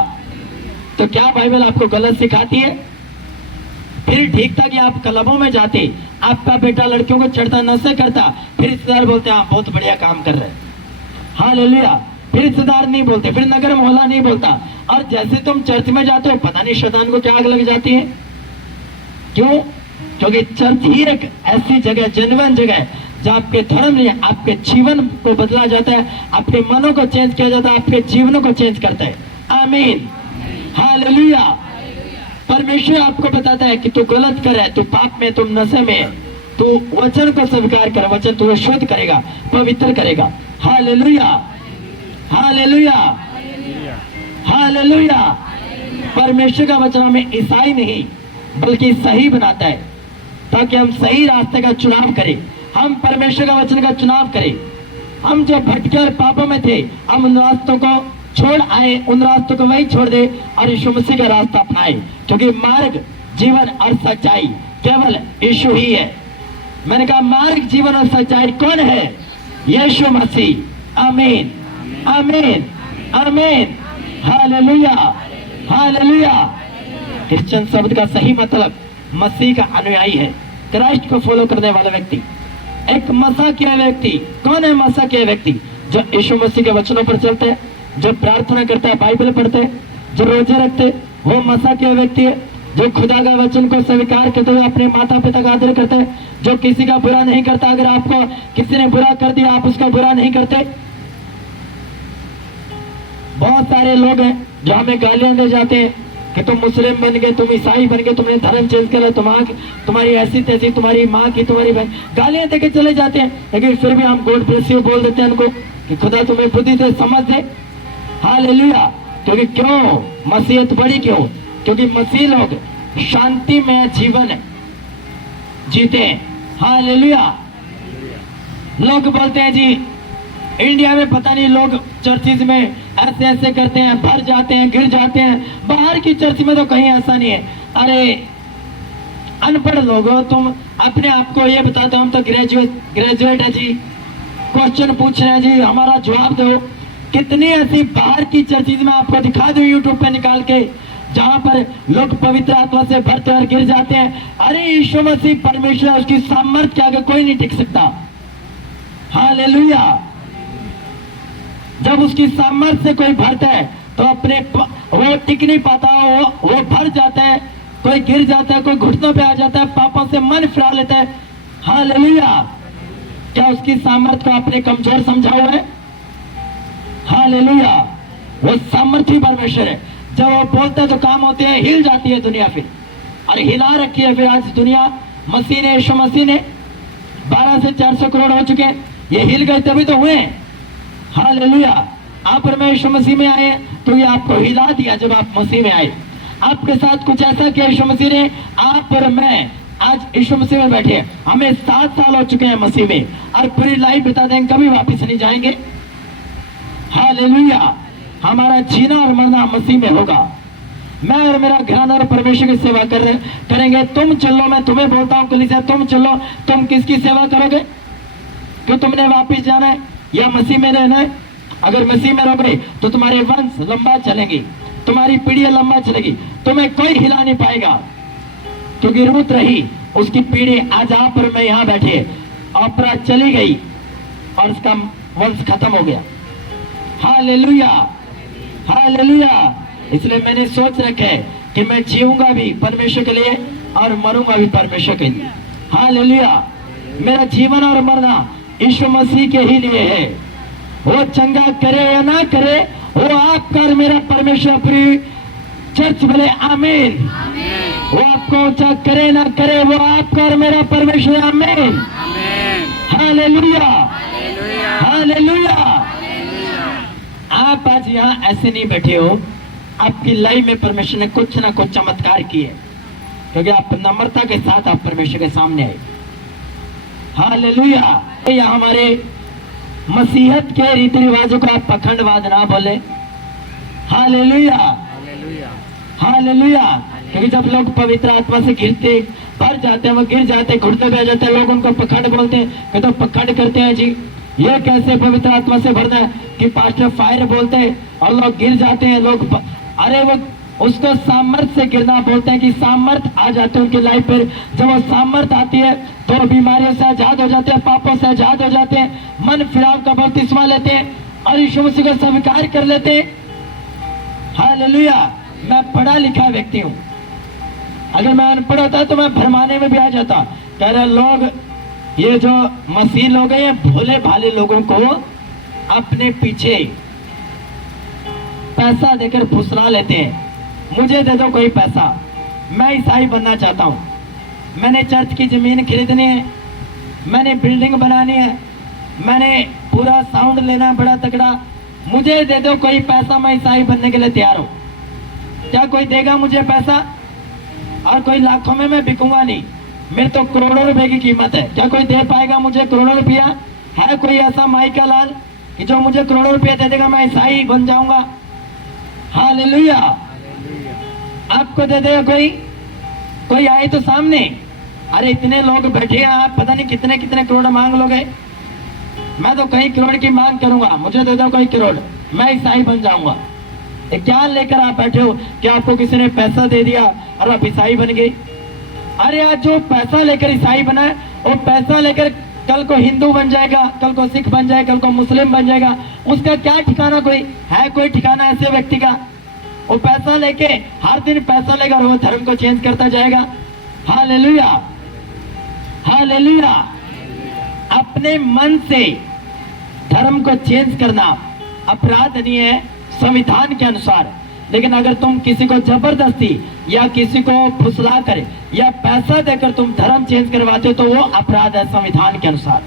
तो क्या बाइबल आपको गलत सिखाती है? फिर ठीक था कि आप क्लबों में जाते, आपका बेटा लड़कियों को चढ़ता नशे करता, फिर रिश्तेदार बोलते हैं आप बहुत बढ़िया काम कर रहे हैं। हालेलुया। फिर रिश्तेदार नहीं बोलते, फिर नगर मोहल्ला नहीं बोलता, और जैसे तुम चर्च में जाते हो पता नहीं शैतान को क्या आग लग जाती है। क्यों? क्योंकि चर्च ही एक ऐसी जगह, जेन्युइन जगह है जहाँ आपके धर्म नहीं, आपके जीवन को बदला जाता है, आपके मनों को चेंज किया जाता है, आपके जीवनों को चेंज करता है। आमीन। हालेलुया। परमेश्वर आपको बताता है कि तू गलत कर है, तू पाप में, तुम नशे में, तू वचन को स्वीकार कर, वचन तुझे शुद्ध करेगा, पवित्र करेगा। Hallelujah, hallelujah, hallelujah. परमेश्वर का वचन हमें ईसाई नहीं बल्कि सही बनाता है, ताकि हम सही रास्ते का चुनाव करें, हम परमेश्वर का वचन का चुनाव करें। हम जो भटके और पापों में थे, हम उन रास्तों को छोड़ आए, उन रास्तों को वही छोड़ दे और यीशु मसीह का रास्ता अपनाए, क्योंकि मार्ग, जीवन और सच्चाई केवल यीशु ही है। मैंने कहा मार्ग, जीवन और सच्चाई कौन है? यीशु मसीह। आमीन, आमीन, आमीन। हालेलुया, हालेलुया। क्रिश्चियन शब्द का सही मतलब मसीह का अनुयायी है, क्राइस्ट को फॉलो करने वाला व्यक्ति, एक मसा किया व्यक्ति। कौन है मसा किया व्यक्ति? जो यीशु मसीह के वचनों पर चलते हैं, जो प्रार्थना करता है, बाइबल पढ़ते हैं, जो रोजे रखते, वो मसा के व्यक्ति है जो खुदा का वचन को स्वीकार करते हुए अपने माता पिता का आदर करते हैं, जो किसी का बुरा नहीं करता। अगर आपको किसी ने बुरा कर दिया, आप उसका बुरा नहीं करते। बहुत सारे लोग हैं जो हमें गालियां दे जाते हैं कि तुम मुस्लिम बन गए, तुम ईसाई बन गए, तुमने धर्म चेंज कर, तुम्हारी ऐसी तैसी, तुम्हारी माँ की, तुम्हारी बहन, गालियां देके चले जाते हैं। लेकिन फिर भी हम गॉड ब्लेस यू बोल देते हैं उनको कि खुदा तुम्हें बुद्धि दे, समझ दे। हालेलुया। क्योंकि क्यों मसीहत बड़ी, क्यों? क्योंकि मसीह लोग शांति में जीवन जीते हैं। हालेलुया। लोग बोलते हैं जी इंडिया में पता नहीं लोग चर्चिज में ऐसे ऐसे करते हैं, भर जाते हैं, गिर जाते हैं। बाहर की चर्च में तो कहीं ऐसा नहीं है। अरे अनपढ़ लोगों, तुम अपने आप को ये बताते हो हम तो ग्रेजुएट है जी, क्वेश्चन पूछ रहे हैं जी, हमारा जवाब दो। कितनी ऐसी बाहर की चर्चिज में आपको दिखा दो यूट्यूब पे निकाल के, जहां पर लोग पवित्र आत्मा से भरते और गिर जाते हैं। अरे यीशु मसीह परमेश्वर, उसकी सामर्थ्य के आगे कोई नहीं टिक सकता। हालेलुया। जब उसकी सामर्थ्य से कोई भरता है तो अपने वो टिक नहीं पाता, वो भर जाता है, कोई गिर जाता है, कोई घुटनों पे आ जाता है, पापों से मन फिरा लेता है। हालेलुया। क्या उसकी सामर्थ्य को आपने कमजोर समझा हुआ है? हालेलुया। वो सामर्थ्य परमेश्वर है। जब वो बोलता है तो काम होते हैं, हिल जाती है दुनिया। फिर अरे हिला रखी है फिर आज दुनिया। मसीह ने, यीशु मसीह ने 12 से 400 करोड़ हो चुके हैं, ये हिल गए तभी तो हुए। हालेलुया। आप और मैं यीशु मसीह में आए तो ये आपको हिला दिया। जब आप मसीह में आए, आपके साथ कुछ ऐसा किया यीशु मसीह ने। आप और मैं आज यीशु मसीह में बैठे हैं, हमें 7 साल हो चुके हैं मसीह में, और पूरी लाइफ बिता देंगे, कभी वापस नहीं जाएंगे। हालेलुया। हमारा जीना और मरना मसीह में होगा। मैं और मेरा घराना और परमेश्वर की सेवा करेंगे। तुम चलो, मैं तुम्हें बोलता हूँ कलीसिया, तुम चलो। तुम किसकी सेवा करोगे? क्यों तुमने वापिस जाना है या मसीह में रहना है? अगर मसीह में रहोगे तो तुम्हारे वंश लंबा चलेंगे, तुम्हारी पीढ़ियां लंबा चलेगी, तुम्हें कोई हिला नहीं पाएगा। क्योंकि रूत रही, उसकी पीढ़ी आज आप और मैं यहाँ बैठे, ऑपरा चली गई और उसका वंश खत्म हो गया। हालेलुया। हालेलुया। इसलिए मैंने सोच रखा है कि मैं जीऊंगा भी परमेश्वर के लिए और मरूंगा भी परमेश्वर के लिए। हालेलुया। मेरा जीवन और मरना यीशु मसीह के ही लिए है। वो चंगा करे या ना करे, वो आपका और मेरा परमेश्वर पूरी चर्च बोले आमीन। वो आपको ऊंचा करे ना करे, वो आपका और मेरा परमेश्वर आमीन। हालेलुया। हालेलुया। आप आज यहाँ ऐसे नहीं बैठे हो, आपकी लाइफ में परमेश्वर ने कुछ ना कुछ चमत्कार किए, क्योंकि आप नम्रता के साथ आप परमेश्वर के सामने आए। हालेलुया। या हमारे मसीहत के रीति रिवाजों को आप पखंडवाद ना बोले। हालेलुया। हालेलुया। क्योंकि जब लोग पवित्र आत्मा से गिरते, भर जाते हैं, वो गिर जाते, घुटने पे आ जाते हैं, लोग उनको पखंड बोलते हैं कि तो पखंड करते हैं जी, ये कैसे पवित्र आत्मा से भरना है कि पास्टर फायर बोलते हैं और लोग गिर जाते हैं। लोग अरे वो उसको सामर्थ से गिरना बोलते हैं कि सामर्थ आ जाते हैं उनकी लाइफ पर। जब वो सामर्थ आती है तो बीमारियों से आजाद हो जाते हैं, पापों से आजाद हो जाते हैं, मन फिराव का बपतिस्मा लेते हैं और यीशु मसीह को स्वीकार कर लेते हैं। हालेलुया। मैं पढ़ा लिखा व्यक्ति हूँ, अगर मैं अनपढ़ होता तो मैं भरमाने में भी आ जाता। कह रहे लोग, ये जो मसीह लोग हैं, ये भोले भाले लोगों को अपने पीछे पैसा देकर फुसला लेते हैं। मुझे दे दो कोई पैसा, मैं ईसाई बनना चाहता हूँ, मैंने चर्च की जमीन खरीदनी है, मैंने बिल्डिंग बनानी है, मैंने पूरा साउंड लेना बड़ा तगड़ा, मुझे दे दो कोई पैसा, मैं ईसाई बनने के लिए तैयार हूँ। क्या कोई देगा मुझे पैसा? और कोई लाखों में मैं बिकूंगा नहीं, मेरे तो करोड़ों रुपए की कीमत है। क्या कोई दे पाएगा मुझे करोड़ों रुपया? है कोई ऐसा माई का लाल कि जो मुझे करोड़ों रुपया दे देगा, मैं ईसाई बन जाऊंगा? हालेलुया। आपको दे देगा कोई आए तो सामने। अरे इतने लोग बैठे हैं, आप पता नहीं कितने कितने करोड़ मांग लोगे। मैं तो कई करोड़ की मांग करूंगा, मुझे दे दो कोई करोड़, मैं ईसाई बन जाऊंगा। क्या लेकर आप बैठे हो? क्या आपको किसी ने पैसा दे दिया और आप ईसाई बन गए? अरे आज जो पैसा लेकर ईसाई बना है, वो पैसा लेकर कल को हिंदू बन जाएगा, कल को सिख बन जाएगा, कल को मुस्लिम बन जाएगा। उसका क्या ठिकाना? कोई है कोई ठिकाना ऐसे व्यक्ति का? वो पैसा लेके हर दिन पैसा लेकर वो धर्म को चेंज करता जाएगा। Hallelujah, hallelujah. अपने मन से धर्म को चेंज करना अपराध नहीं है संविधान के अनुसार, लेकिन अगर तुम किसी को जबरदस्ती या किसी को फुसला कर या पैसा देकर तुम धर्म चेंज करवाते हो तो वो अपराध है संविधान के अनुसार।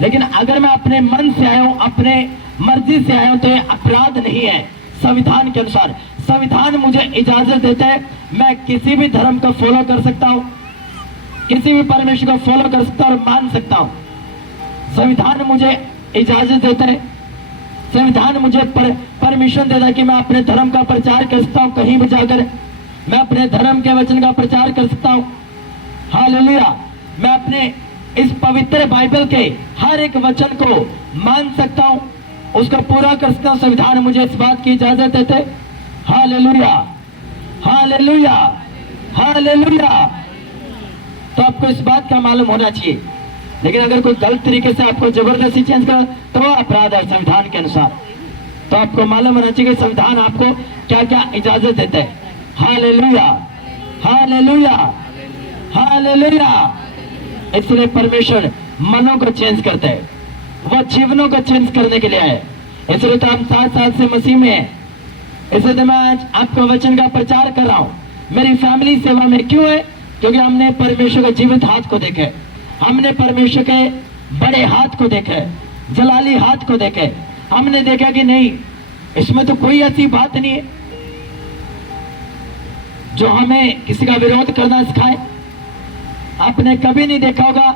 लेकिन अगर मैं अपने मन से आया हूं, अपने मर्जी से आया हूं, तो ये अपराध नहीं है संविधान के अनुसार। संविधान मुझे इजाजत देता है मैं किसी भी धर्म को फॉलो कर सकता हूं, किसी भी परमेश्वर को फॉलो कर सकता हूं और मान सकता हूं। संविधान मुझे इजाजत देता है, संविधान मुझे परमिशन देता है कि मैं अपने धर्म का प्रचार कर सकता हूं, कहीं भी जाकर मैं अपने धर्म के वचन का प्रचार कर सकता हूं। हालेलुया। मैं अपने इस पवित्र बाइबल के हर एक वचन को मान सकता हूं, उसको पूरा कर सकता हूं। संविधान मुझे इस बात की इजाजत देते। Hallelujah, hallelujah, hallelujah. तो आपको इस बात का मालूम होना चाहिए। लेकिन अगर कोई गलत तरीके से आपको जबरदस्ती चेंज कर तो वो अपराध है संविधान के अनुसार। तो आपको मालूम होना चाहिए कि संविधान आपको क्या क्या इजाजत देता है। Hallelujah, hallelujah, hallelujah. इसलिए परमेश्वर मनों को चेंज करता है, वह जीवनों को चेंज करने के लिए आए। इसलिए तो हम 7 साल से मसीह में हैं। इसलिए तो मैं आज आपको वचन का प्रचार कर रहा हूं। मेरी फैमिली सेवा में क्यों है? क्योंकि हमने परमेश्वर के जीवित हाथ को देखा है, हमने परमेश्वर के बड़े हाथ को देखा है, जलाली हाथ को देखा है। हमने देखा कि नहीं, इसमें तो कोई ऐसी बात नहीं है जो हमें किसी का विरोध करना सिखाए। आपने कभी नहीं देखा होगा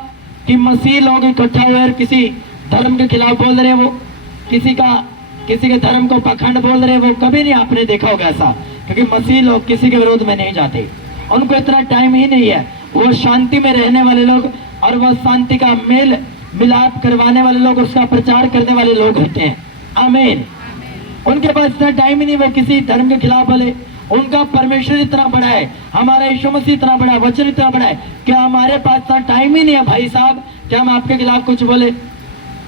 कि मसीह लोग इकट्ठा हुए और किसी धर्म के खिलाफ बोल रहे, वो किसी के धर्म को पखंड बोल रहे, वो कभी नहीं आपने देखा होगा ऐसा। क्योंकि मसीह लोग किसी के विरोध में नहीं जाते, उनको इतना टाइम ही नहीं है। वो शांति में रहने वाले लोग और वो शांति का मेल मिलाप करवाने वाले लोग, उसका प्रचार करने वाले लोग होते हैं। आमीन। उनके पास इतना टाइम ही नहीं वो किसी धर्म के खिलाफ बोले। उनका परमेश्वर इतना बड़ा है, हमारा यीशु मसीह इतना बड़ा है, वचन इतना बड़ा है कि हमारे पास इतना टाइम ही नहीं है भाई साहब कि हम आपके खिलाफ कुछ बोले।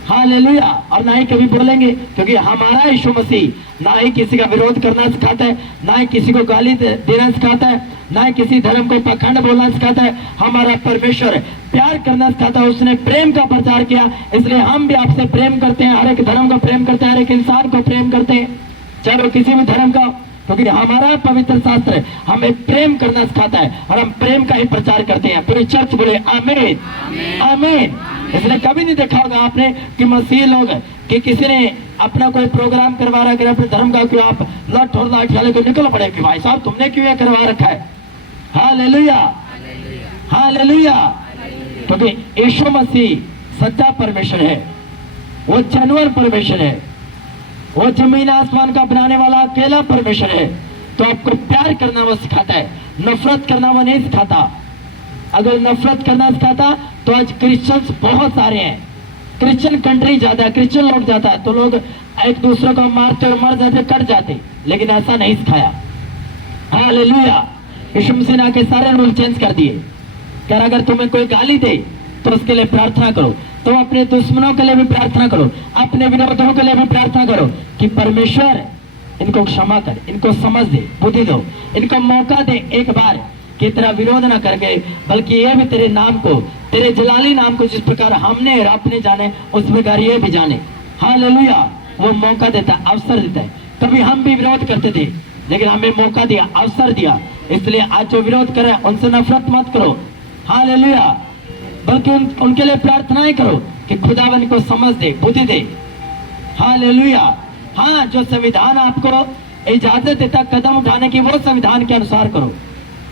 हालेलुया। और ना ही कभी बोलेंगे, क्योंकि हमारा यीशु मसीह ना ही किसी का विरोध करना सिखाता है, ना ही किसी को गाली देना सिखाता है, ना ही किसी धर्म को पखंड बोलना सिखाता है। हमारा परमेश्वर प्यार करना सिखाता है, उसने प्रेम का प्रचार किया। इसलिए हम भी आपसे प्रेम करते हैं, हर एक धर्म को प्रेम करते हैं, हर एक इंसान को प्रेम करते हैं, चाहे वो किसी भी धर्म का। क्योंकि हमारा पवित्र शास्त्र हमें प्रेम करना सिखाता है और हम प्रेम का ही प्रचार करते हैं। पूरी चर्च बोले आमीन, आमीन। इसलिए कभी नहीं देखा होगा आपने कि मसीह लोग कि किसी ने अपना कोई प्रोग्राम करवा रहा है अपने धर्म का, क्यों आप लठ और लाठी वाले को निकल पड़े कि भाई साहब तुमने क्यों ये करवा रखा है। Hallelujah, hallelujah. क्योंकि यीशु मसीह सच्चा परमेश्वर है, वो जानवर परमेश्वर है, वो जमीन आसमान का बनाने वाला अकेला परमेश्वर है। तो आपको प्यार करना वो सिखाता है, नफरत करना वो नहीं सिखाता। अगर नफरत करना सिखाता तो आज क्रिश्चियंस बहुत सारे हैं, क्रिश्चियन कंट्री ज्यादा है, क्रिश्चियन लोग ज्यादा है, तो लोग एक दूसरे को मारते और मर जाते, कट जाते। लेकिन ऐसा नहीं सिखाया। हालेलुया। यीशु मसीह ने आके सारे रूल चेंज कर दिए। क्या अगर तुम्हें कोई गाली दे तो उसके लिए प्रार्थना करो, तुम अपने दुश्मनों के लिए भी प्रार्थना करो, अपने विरोधियों के लिए भी प्रार्थना करो कि परमेश्वर इनको क्षमा कर, इनको समझ दे, बुद्धि दो, इनको मौका दे एक बार कि तेरा विरोध न करके, बल्कि ये भी तेरे नाम को, तेरे जलाली नाम को जिस प्रकार हमने और आपने जाने उस प्रकार ये भी जाने। हालेलुया। वो मौका देता, अवसर देता है। कभी हम भी विरोध करते थे, लेकिन हमें मौका दिया, अवसर दिया। इसलिए आज जो विरोध कर रहे हैं उनसे नफरत मत करो। हालेलुया। बल्कि उनके लिए प्रार्थनाएं करो कि खुदावन को समझ दे, बुद्धि दे। हालेलुया। हाँ, जो संविधान आपको इजाजत देता कदम उठाने की, वो संविधान के अनुसार करो।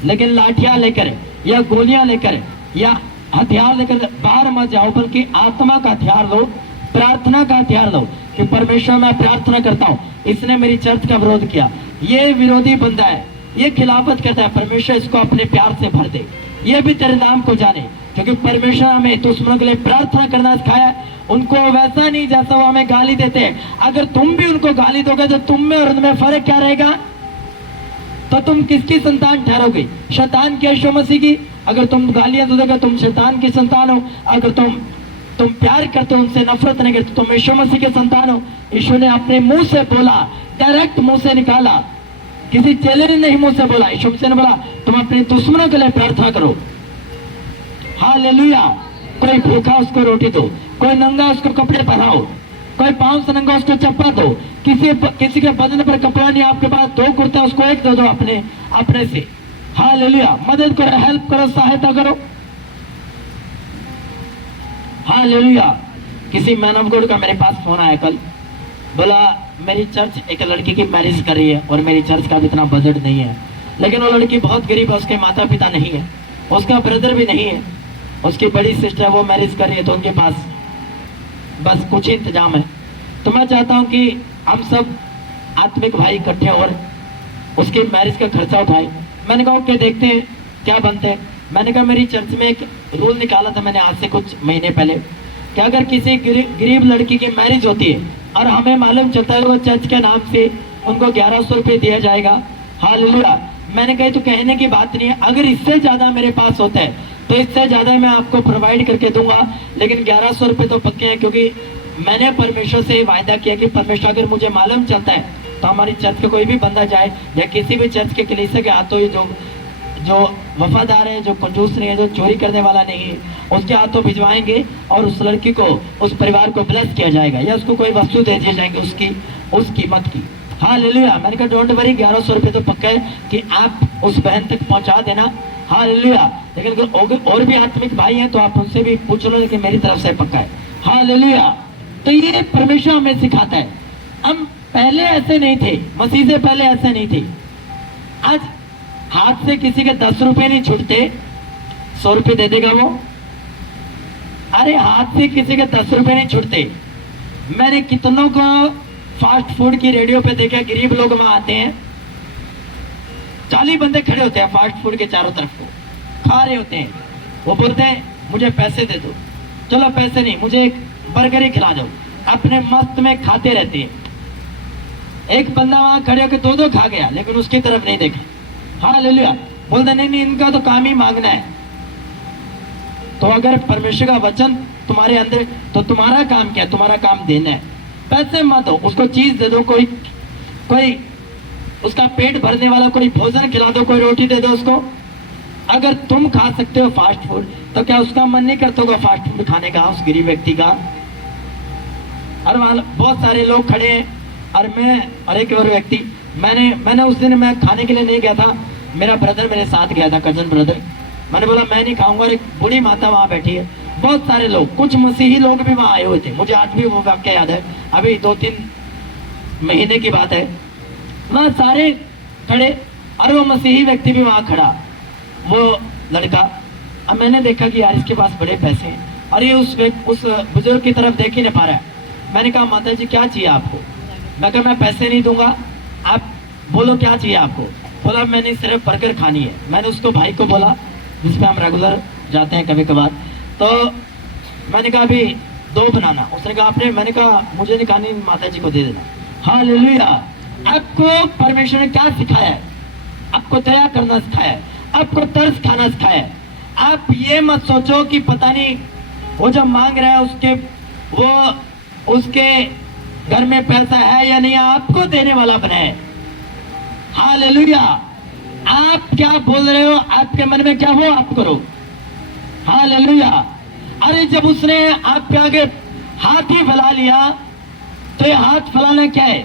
लेकिन लाठियां लेकर या गोलियां लेकर या हथियार लेकर बाहर मत जाओ, बल्कि आत्मा का हथियार लो, प्रार्थना का हथियार लो कि परमेश्वर मैं प्रार्थना करता हूँ, इसने मेरी चर्च का विरोध किया, ये विरोधी बंदा है, ये खिलाफत करता है, परमेश्वर इसको अपने प्यार से भर दे, ये भी तेरे नाम को जाने। क्योंकि परमेश्वर हमें दुश्मनों के लिए प्रार्थना करना सिखाया, उनको वैसा नहीं जैसा वो हमें गाली देते हैं। अगर तुम भी उनको गाली दोगे तो तुम में और उनमें फर्क क्या रहेगा? तो तुम किसकी संतान ठहरोगे? शैतान की, यीशु मसीह की? अगर तुम गालियां दोगे तुम शैतान की संतान हो। अगर तुम प्यार करते हो, उनसे नफरत नहीं करते, तुम यीशु मसीह के संतान हो। यीशु ने अपने मुंह से बोला, डायरेक्ट मुंह से निकाला किसी चेले ने नहीं मुझसे बोला, यीशु मसीह ने बोला तुम अपने दुश्मनों के लिए प्रार्थना करो। हालेलुया। कोई भूखा उसको रोटी दो, कोई नंगा उसको कपड़े पहनाओ, कोई पांव से नंगा उसको चप्पल दो, किसी के बदन पर कपड़ा नहीं, आपके पास 2 कुर्ते उसको एक दे दो अपने से। हालेलुया। मदद करो, हेल्प करो, सहायता करो। हालेलुया। किसी मैन ऑफ गॉड का मेरे पास फोन आया कल, बोला मेरी चर्च एक लड़की की मैरिज कर रही है और मेरी चर्च का भी इतना बजट नहीं है, लेकिन वो लड़की बहुत गरीब है, उसके माता पिता नहीं है, उसका ब्रदर भी नहीं है, उसकी बड़ी सिस्टर वो मैरिज कर रही है, तो उनके पास बस कुछ ही इंतजाम है। तो मैं चाहता हूं कि हम सब आत्मिक भाई इकट्ठे और उसकी मैरिज का खर्चा उठाए। मैंने कहा ओके, देखते हैं क्या बनते हैं। मैंने कहा मेरी चर्च में एक रूल निकाला था मैंने आज से कुछ महीने पहले कि अगर किसी गरीब लड़की की मैरिज होती है और हमें मालूम चलता है वो चर्च के नाम से उनको 1100 रुपये दिया जाएगा। हालेलुया। मैंने कहा तो कहने की बात नहीं है, अगर इससे ज्यादा मेरे पास होता है तो इससे ज्यादा मैं आपको प्रोवाइड करके दूंगा, लेकिन 1100 रुपये तो पक्के हैं, क्योंकि मैंने परमेश्वर से वायदा किया कि परमेश्वर अगर मुझे मालूम चलता है तो हमारी चर्च के कोई भी बंदा जाए या किसी भी चर्च के कलीसिया के हाथों जो वफादार है, जो कंजूस नहीं है, जो चोरी करने वाला नहीं है, उसके हाथों भिजवाएंगे और उस लड़की को, उस परिवार को ब्लेस किया जाएगा या उसको कोई वस्तु दे दिए जाएंगे उस कीमत की। हालेलुया। मैंने कहा डोंट वरी, 1100 रुपये तो पक्का है कि आप उस बहन तक पहुंचा देना। हालेलुया। लेकिन और भी आत्मिक भाई हैं तो आप उनसे भी पूछ लो, लेकिन मेरी तरफ से पक्का है। हालेलुया। तो ये परमेश्वर हमें सिखाता है। हम पहले ऐसे नहीं थे, मसीह से पहले ऐसे नहीं थे। आज हाथ से किसी के 10 रुपए नहीं छूटते, 100 रुपये दे देगा वो। अरे हाथ से किसी के 10 रुपए नहीं छूटते। मैंने कितनों को फास्ट फूड की रेडियो पे देखा, गरीब लोग वहां आते हैं, 40 बंदे खड़े होते हैं फास्ट फूड के चारों तरफ को, खा रहे होते हैं। वो बोलते हैं मुझे पैसे दे दो, चलो पैसे नहीं, मुझे एक बर्गर ही खिला दो। अपने मस्त में खाते रहते हैं। एक बंदा वहां खड़े होकर 2-2 खा गया, लेकिन उसकी तरफ नहीं देखा। हालेलुया। बोलते नहीं, इनका तो काम ही मांगना है। तो अगर परमेश्वर का वचन तुम्हारे अंदर, तो तुम्हारा काम क्या है? तुम्हारा काम देना है। पैसे मत दो, उसको चीज दे दो, कोई उसका पेट भरने वाला कोई भोजन खिला दो, कोई रोटी दे दो उसको। अगर तुम खा सकते हो फास्ट फूड, तो क्या उसका मन नहीं करता होगा फास्ट फूड खाने का, उस गरीब व्यक्ति का? और बहुत सारे लोग खड़े हैं, और मैं और एक और व्यक्ति, मैंने उस दिन मैं खाने के लिए नहीं गया था, मेरा ब्रदर मेरे साथ गया था, कजन ब्रदर। मैंने बोला मैं नहीं खाऊंगा। एक बूढ़ी माता वहां बैठी है, बहुत सारे लोग, कुछ मसीही लोग भी वहां आए हुए थे। मुझे आज भी वो वाक्य याद है, अभी 2-3 महीने की बात है। वहां सारे खड़े और वो मसीही व्यक्ति भी वहां खड़ा, वो लड़का। अब मैंने देखा कि यार इसके पास बड़े पैसे हैं, और ये उस बुजुर्ग की तरफ देख ही नहीं पा रहा है। मैंने कहा माता जी क्या चाहिए आपको? मैं कहा मैं पैसे नहीं दूंगा, आप बोलो क्या चाहिए आपको? बोला मैंने सिर्फ बर्गर खानी है। मैंने उसको भाई को बोला, जिसपे हम रेगुलर जाते हैं कभी कभार, तो मैंने कहा अभी 2 बनाना। उसने कहा आपने? मैंने कहा मुझे नहीं खानी, माता जी को दे देना। हालेलुया। आपको परमेश्वर ने क्या सिखाया है? आपको दया करना सिखाया है, आपको तरस खाना सिखाया है। आप ये मत सोचो कि पता नहीं वो जब मांग रहा है उसके घर में पैसा है या नहीं, आपको देने वाला बना है। हालेलुया। आप क्या बोल रहे हो, आपके मन में क्या हो आप करो। हालेलुया। अरे जब उसने आपके आगे हाथ ही फैला लिया, तो ये हाथ फैलाना क्या है?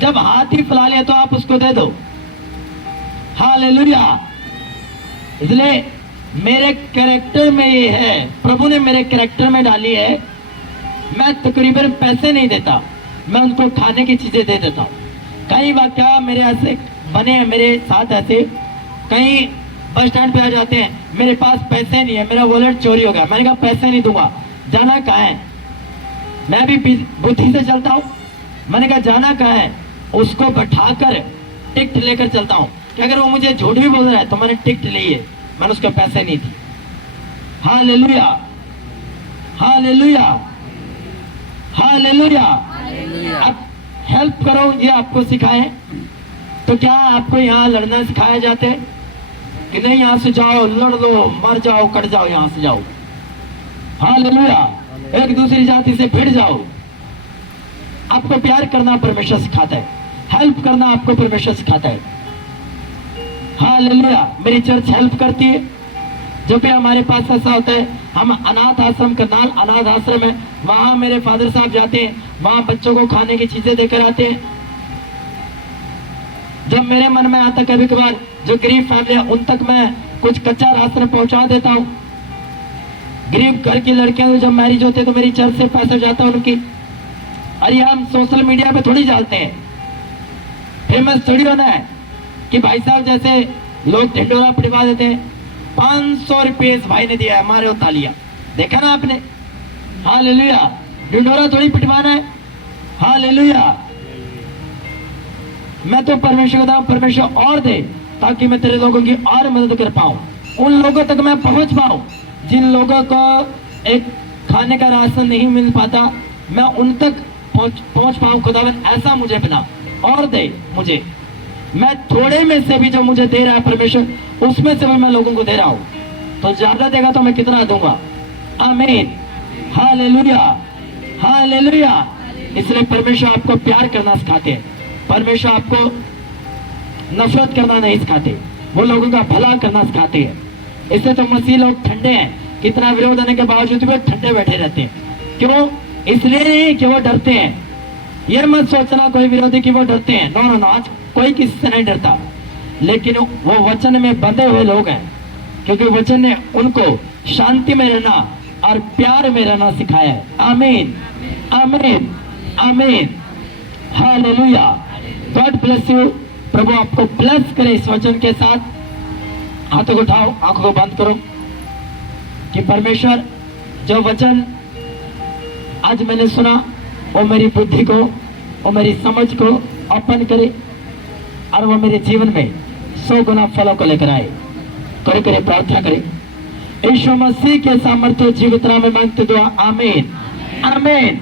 जब हाथ ही फैला लिया तो आप उसको दे दो। हालेलुया। इसलिए मेरे कैरेक्टर में ये है, प्रभु ने मेरे कैरेक्टर में डाली है, मैं तकरीबन पैसे नहीं देता, मैं उनको खाने की चीजें दे देता हूँ। कई वाकया मेरे ऐसे बने हैं, मेरे साथ ऐसे, कहीं बस स्टैंड पे आ जाते हैं, मेरे पास पैसे नहीं है, मेरा वॉलेट चोरी हो गया। मैंने कहा पैसे नहीं दूंगा, जाना कहाँ है? मैं भी बुद्धि से चलता हूँ। मैंने कहा जाना कहाँ है? उसको बैठाकर टिकट लेकर चलता हूँ कि अगर वो मुझे झूठ भी बोल रहा है तो मैंने टिकट ली है, मैंने उसको पैसे नहीं दी। हालेलुया। हालेलुया। हालेलुया। अब हेल्प करो, ये आपको सिखाएं। तो क्या आपको यहाँ लड़ना सिखाया जाते हैं कि नहीं, यहाँ से जाओ, लड़ लो, मर जाओ, कट जाओ, यहाँ से जाओ। हालेलुया। एक दूसरी जाति से भिड़ जाओ। आपको प्यार करना परमेश्वर सिखाता है हेल्प करना आपको परमेश्वर सिखाता है। हालेलुया। मेरी चर्च हेल्प करती है। जब भी हमारे पास ऐसा होता है, हम अनाथ आश्रम, करनाल अनाथ आश्रम है, वहां मेरे फादर साहब जाते हैं, वहां बच्चों को खाने की चीजें देकर आते हैं। जब मेरे मन में आता कभी कभार जो गरीब फैमिली है उन तक मैं कुछ कच्चा राशन पहुंचा देता हूँ। गरीब घर की लड़कियां जब मैरिज होते तो मेरी चर्च से पैसा जाता है उनकी। अरे हम सोशल मीडिया पे थोड़ी डालते हैं, फेमस थोड़ी होना है कि भाई साहब जैसे लोग ढिंडोरा पिटवा देते हैं। 500 रुपये इस भाई ने दिया है, हमारे तालिया, देखा ना आपने। हालेलुया। ढिंडोरा थोड़ी पिटवाना है। हालेलुया। मैं तो परमेश्वर का परमेश्वर और दे ताकि मैं तेरे लोगों की और मदद कर पाऊं, उन लोगों तक मैं पहुंच पाऊं जिन लोगों को एक खाने का राशन नहीं मिल पाता, मैं उन तक पहुंच पाऊं। खुदावन ऐसा मुझे बना और दे मुझे। मैं थोड़े में से भी जो मुझे दे रहा है परमेश्वर, उसमें से भी मैं लोगों को दे रहा हूं। तो ज्यादा देगा तो मैं कितना दूंगा। आमीन। हालेलुया। हालेलुया। इसलिए परमेश्वर आपको प्यार करना सिखाते हैं, परमेश्वर आपको नफरत करना नहीं सिखाते, वो लोगों का भला करना सिखाते हैं। इससे तो मसीह लोग ठंडे हैं, कितना विरोध होने के बावजूद भी ठंडे बैठे रहते हैं। क्यों? इसलिए नहीं कि वो डरते हैं। ये मत सोचना कोई विरोधी कि वो डरते हैं। नो नो नो, आज कोई किसी से नहीं डरता, लेकिन वो वचन में बंधे हुए लोग हैं, क्योंकि वचन ने उनको शांति में रहना और प्यार में रहना सिखाया है। आमीन। आमीन। आमीन। हालेलुया। God bless you. प्रभु आपको ब्लेस करे इस वचन के साथ। हाथों को उठाओ, आंखों को बंद करो कि परमेश्वर जो वचन आज मैंने सुना वो मेरी बुद्धि को, वो मेरी समझ को ओपन करे और वो मेरे जीवन में 100 गुना फलों को लेकर आए। करे करे प्रार्थना करे। यीशु मसीह के सामर्थ्य जीवित नाम में मांगते दुआ। आमीन। आमीन।